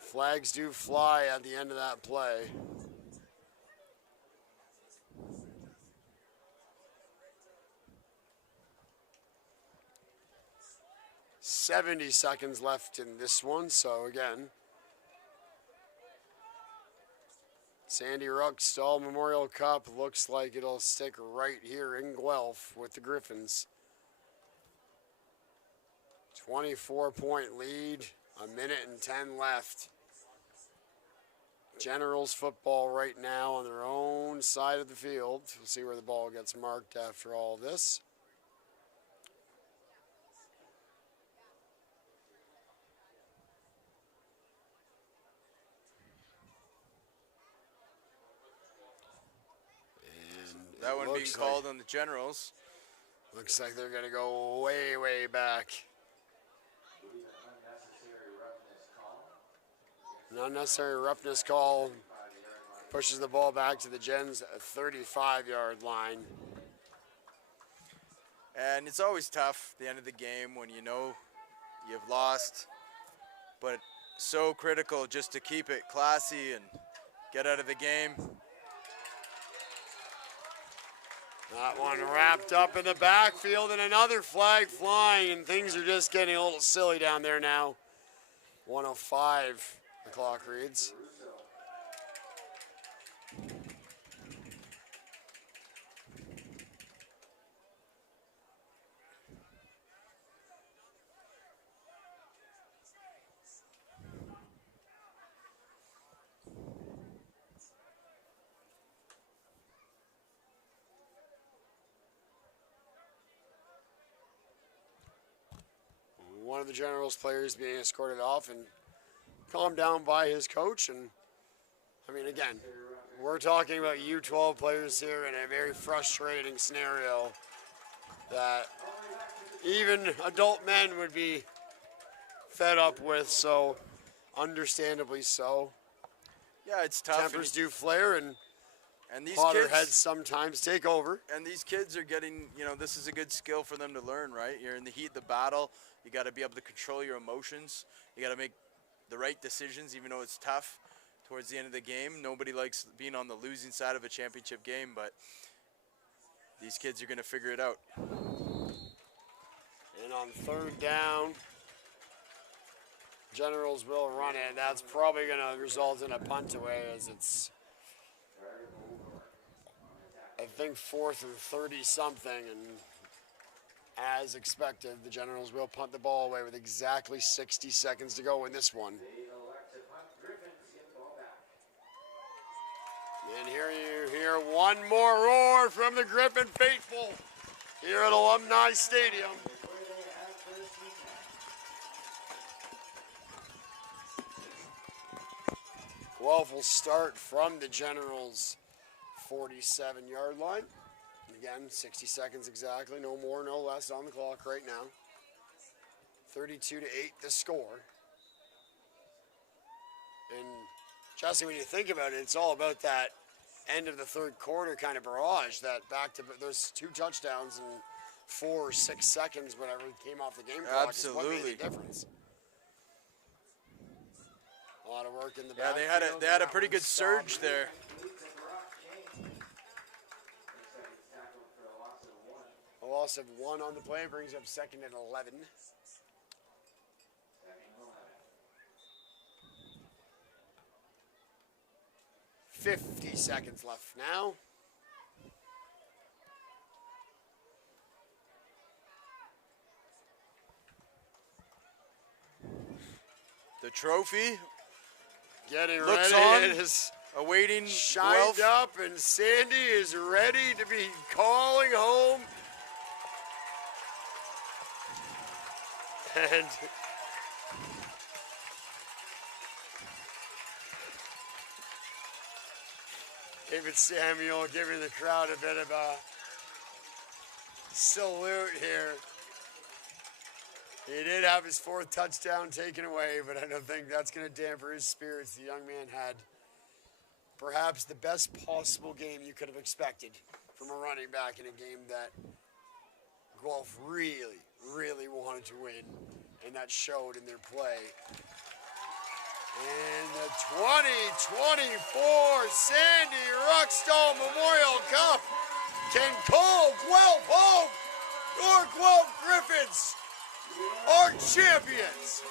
Flags do fly at the end of that play. "70 seconds left in this one, so again, Sandy Ruckstall Memorial Cup looks like it'll stick right here in Guelph with the Griffins. 24-point lead, 1:10 left. Generals football right now on their own side of the field. We'll see where the ball gets marked after all this. That one being called on the Generals. Looks like they're going to go way back. An unnecessary roughness call pushes the ball back to the Gens' 35-yard line. And it's always tough at the end of the game when you know you've lost, but so critical just to keep it classy and get out of the game. That one wrapped up in the backfield, and another flag flying, and things are just getting a little silly down there now. 1:05, the clock reads. one of the Generals players being escorted off and calmed down by his coach. And I mean, again, we're talking about U12 players here in a very frustrating scenario that even adult men would be fed up with, so understandably so. Yeah, it's tough. Tempers do flare, and these hotter kids, heads sometimes take over. And these kids are getting, this is a good skill for them to learn, right? You're in the heat of the battle. You got to be able to control your emotions. You got to make the right decisions, even though it's tough towards the end of the game. Nobody likes being on the losing side of a championship game, but these kids are going to figure it out. And on third down, Generals will run it. That's probably going to result in a punt away, as it's, I think, 4th and 30-something. And as expected, the Generals will punt the ball away with exactly 60 seconds to go in this one. And here you hear one more roar from the Griffin faithful here at Alumni Stadium. Guelph will start from the Generals' 47-yard line. And again, 60 seconds exactly, no more, no less on the clock right now. 32-8 the score. And Jesse, when you think about it, it's all about that end of the third quarter kind of barrage, that back to those 2 touchdowns in 4 or 6 seconds, whatever came off the game clock. Absolutely. Is what made the difference. A lot of work in the back. Yeah, they had a pretty good surge there. A loss of 1 on the play brings up 2nd and 11. $50 seconds left now. The trophy getting looks ready. on, it is awaiting shined Guelph. up, and Sandy is ready to be calling home. And David Samuel giving the crowd a bit of a salute here. He did have his 4th touchdown taken away, but I don't think that's going to damper his spirits. The young man had perhaps the best possible game you could have expected from a running back in a game that Guelph really, really wanted to win, and that showed in their play. And the 2024 Sandy Ruckstall Memorial Cup can call Guelph home. Your Guelph Griffins are champions.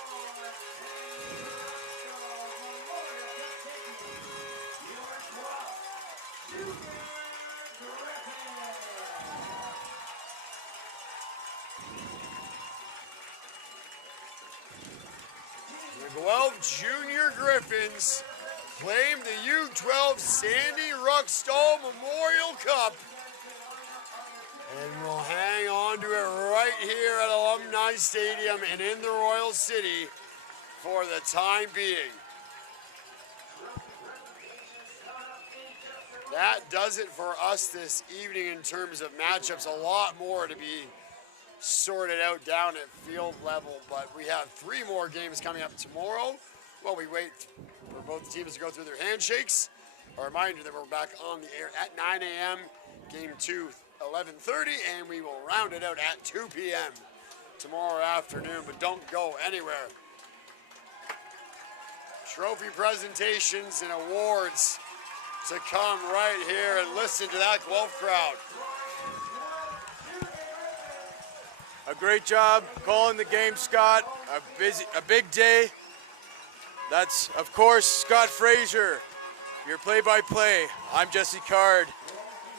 The Guelph Junior Griffins claim the U12 Sandy Ruckstall Memorial Cup, and we'll hang on to it right here at Alumni Stadium and in the Royal City for the time being. That does it for us this evening in terms of matchups. A lot more to be sorted out down at field level, but we have 3 more games coming up tomorrow while we wait for both teams to go through their handshakes. A reminder that we're back on the air at 9 a.m. Game 2, 11:30, and we will round it out at 2 p.m. tomorrow afternoon, but don't go anywhere. Trophy presentations and awards to come right here, and listen to that Guelph crowd. A great job calling the game, Scott. A big day. That's, of course, Scott Frazier, your play-by-play. I'm Jesse Card.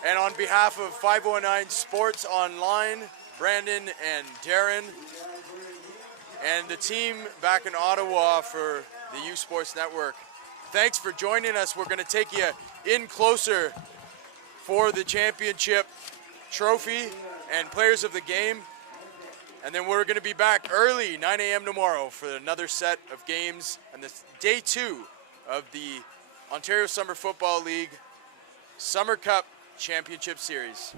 And on behalf of 509 Sports Online, Brandon and Darren, and the team back in Ottawa for the U Sports Network, thanks for joining us. We're going to take you in closer for the championship trophy and players of the game. And then we're going to be back early, 9 a.m. tomorrow for another set of games and this day 2 of the Ontario Summer Football League Summer Cup Championship Series.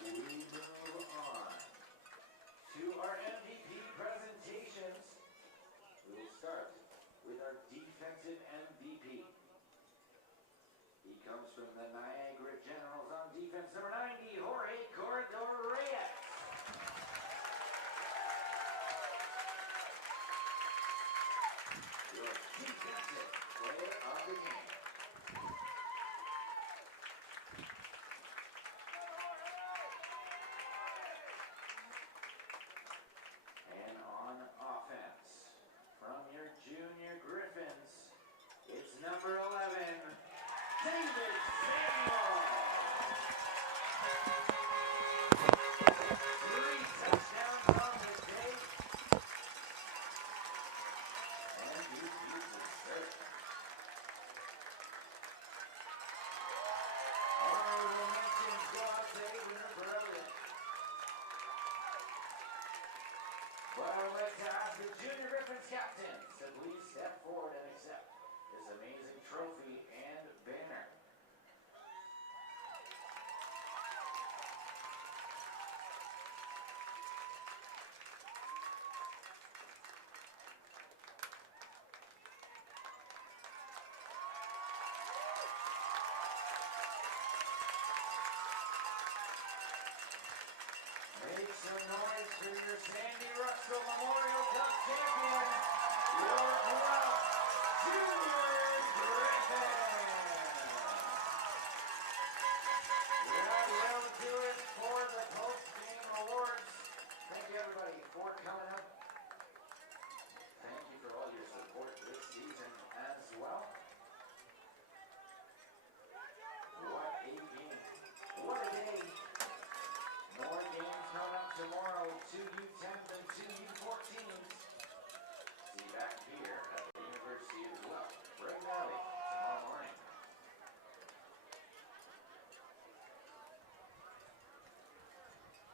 We move on to our MVP presentations. We will start with our defensive MVP. He comes from the Niagara Generals on defense, number 90, Jorge Corredor Reyes. Your defensive player of the game. And on offense, from your junior Griffins, it's number 11, David Samuel. 3 touchdowns on the day. And you beat the search. Honorable mentions go out to Adrian Berlin. But I would like to ask the Junior Griffins captain to please step forward and accept this amazing trophy and banner. Make some noise for your Sandy Russell Memorial Cup champion, your Guelph Junior Griffins.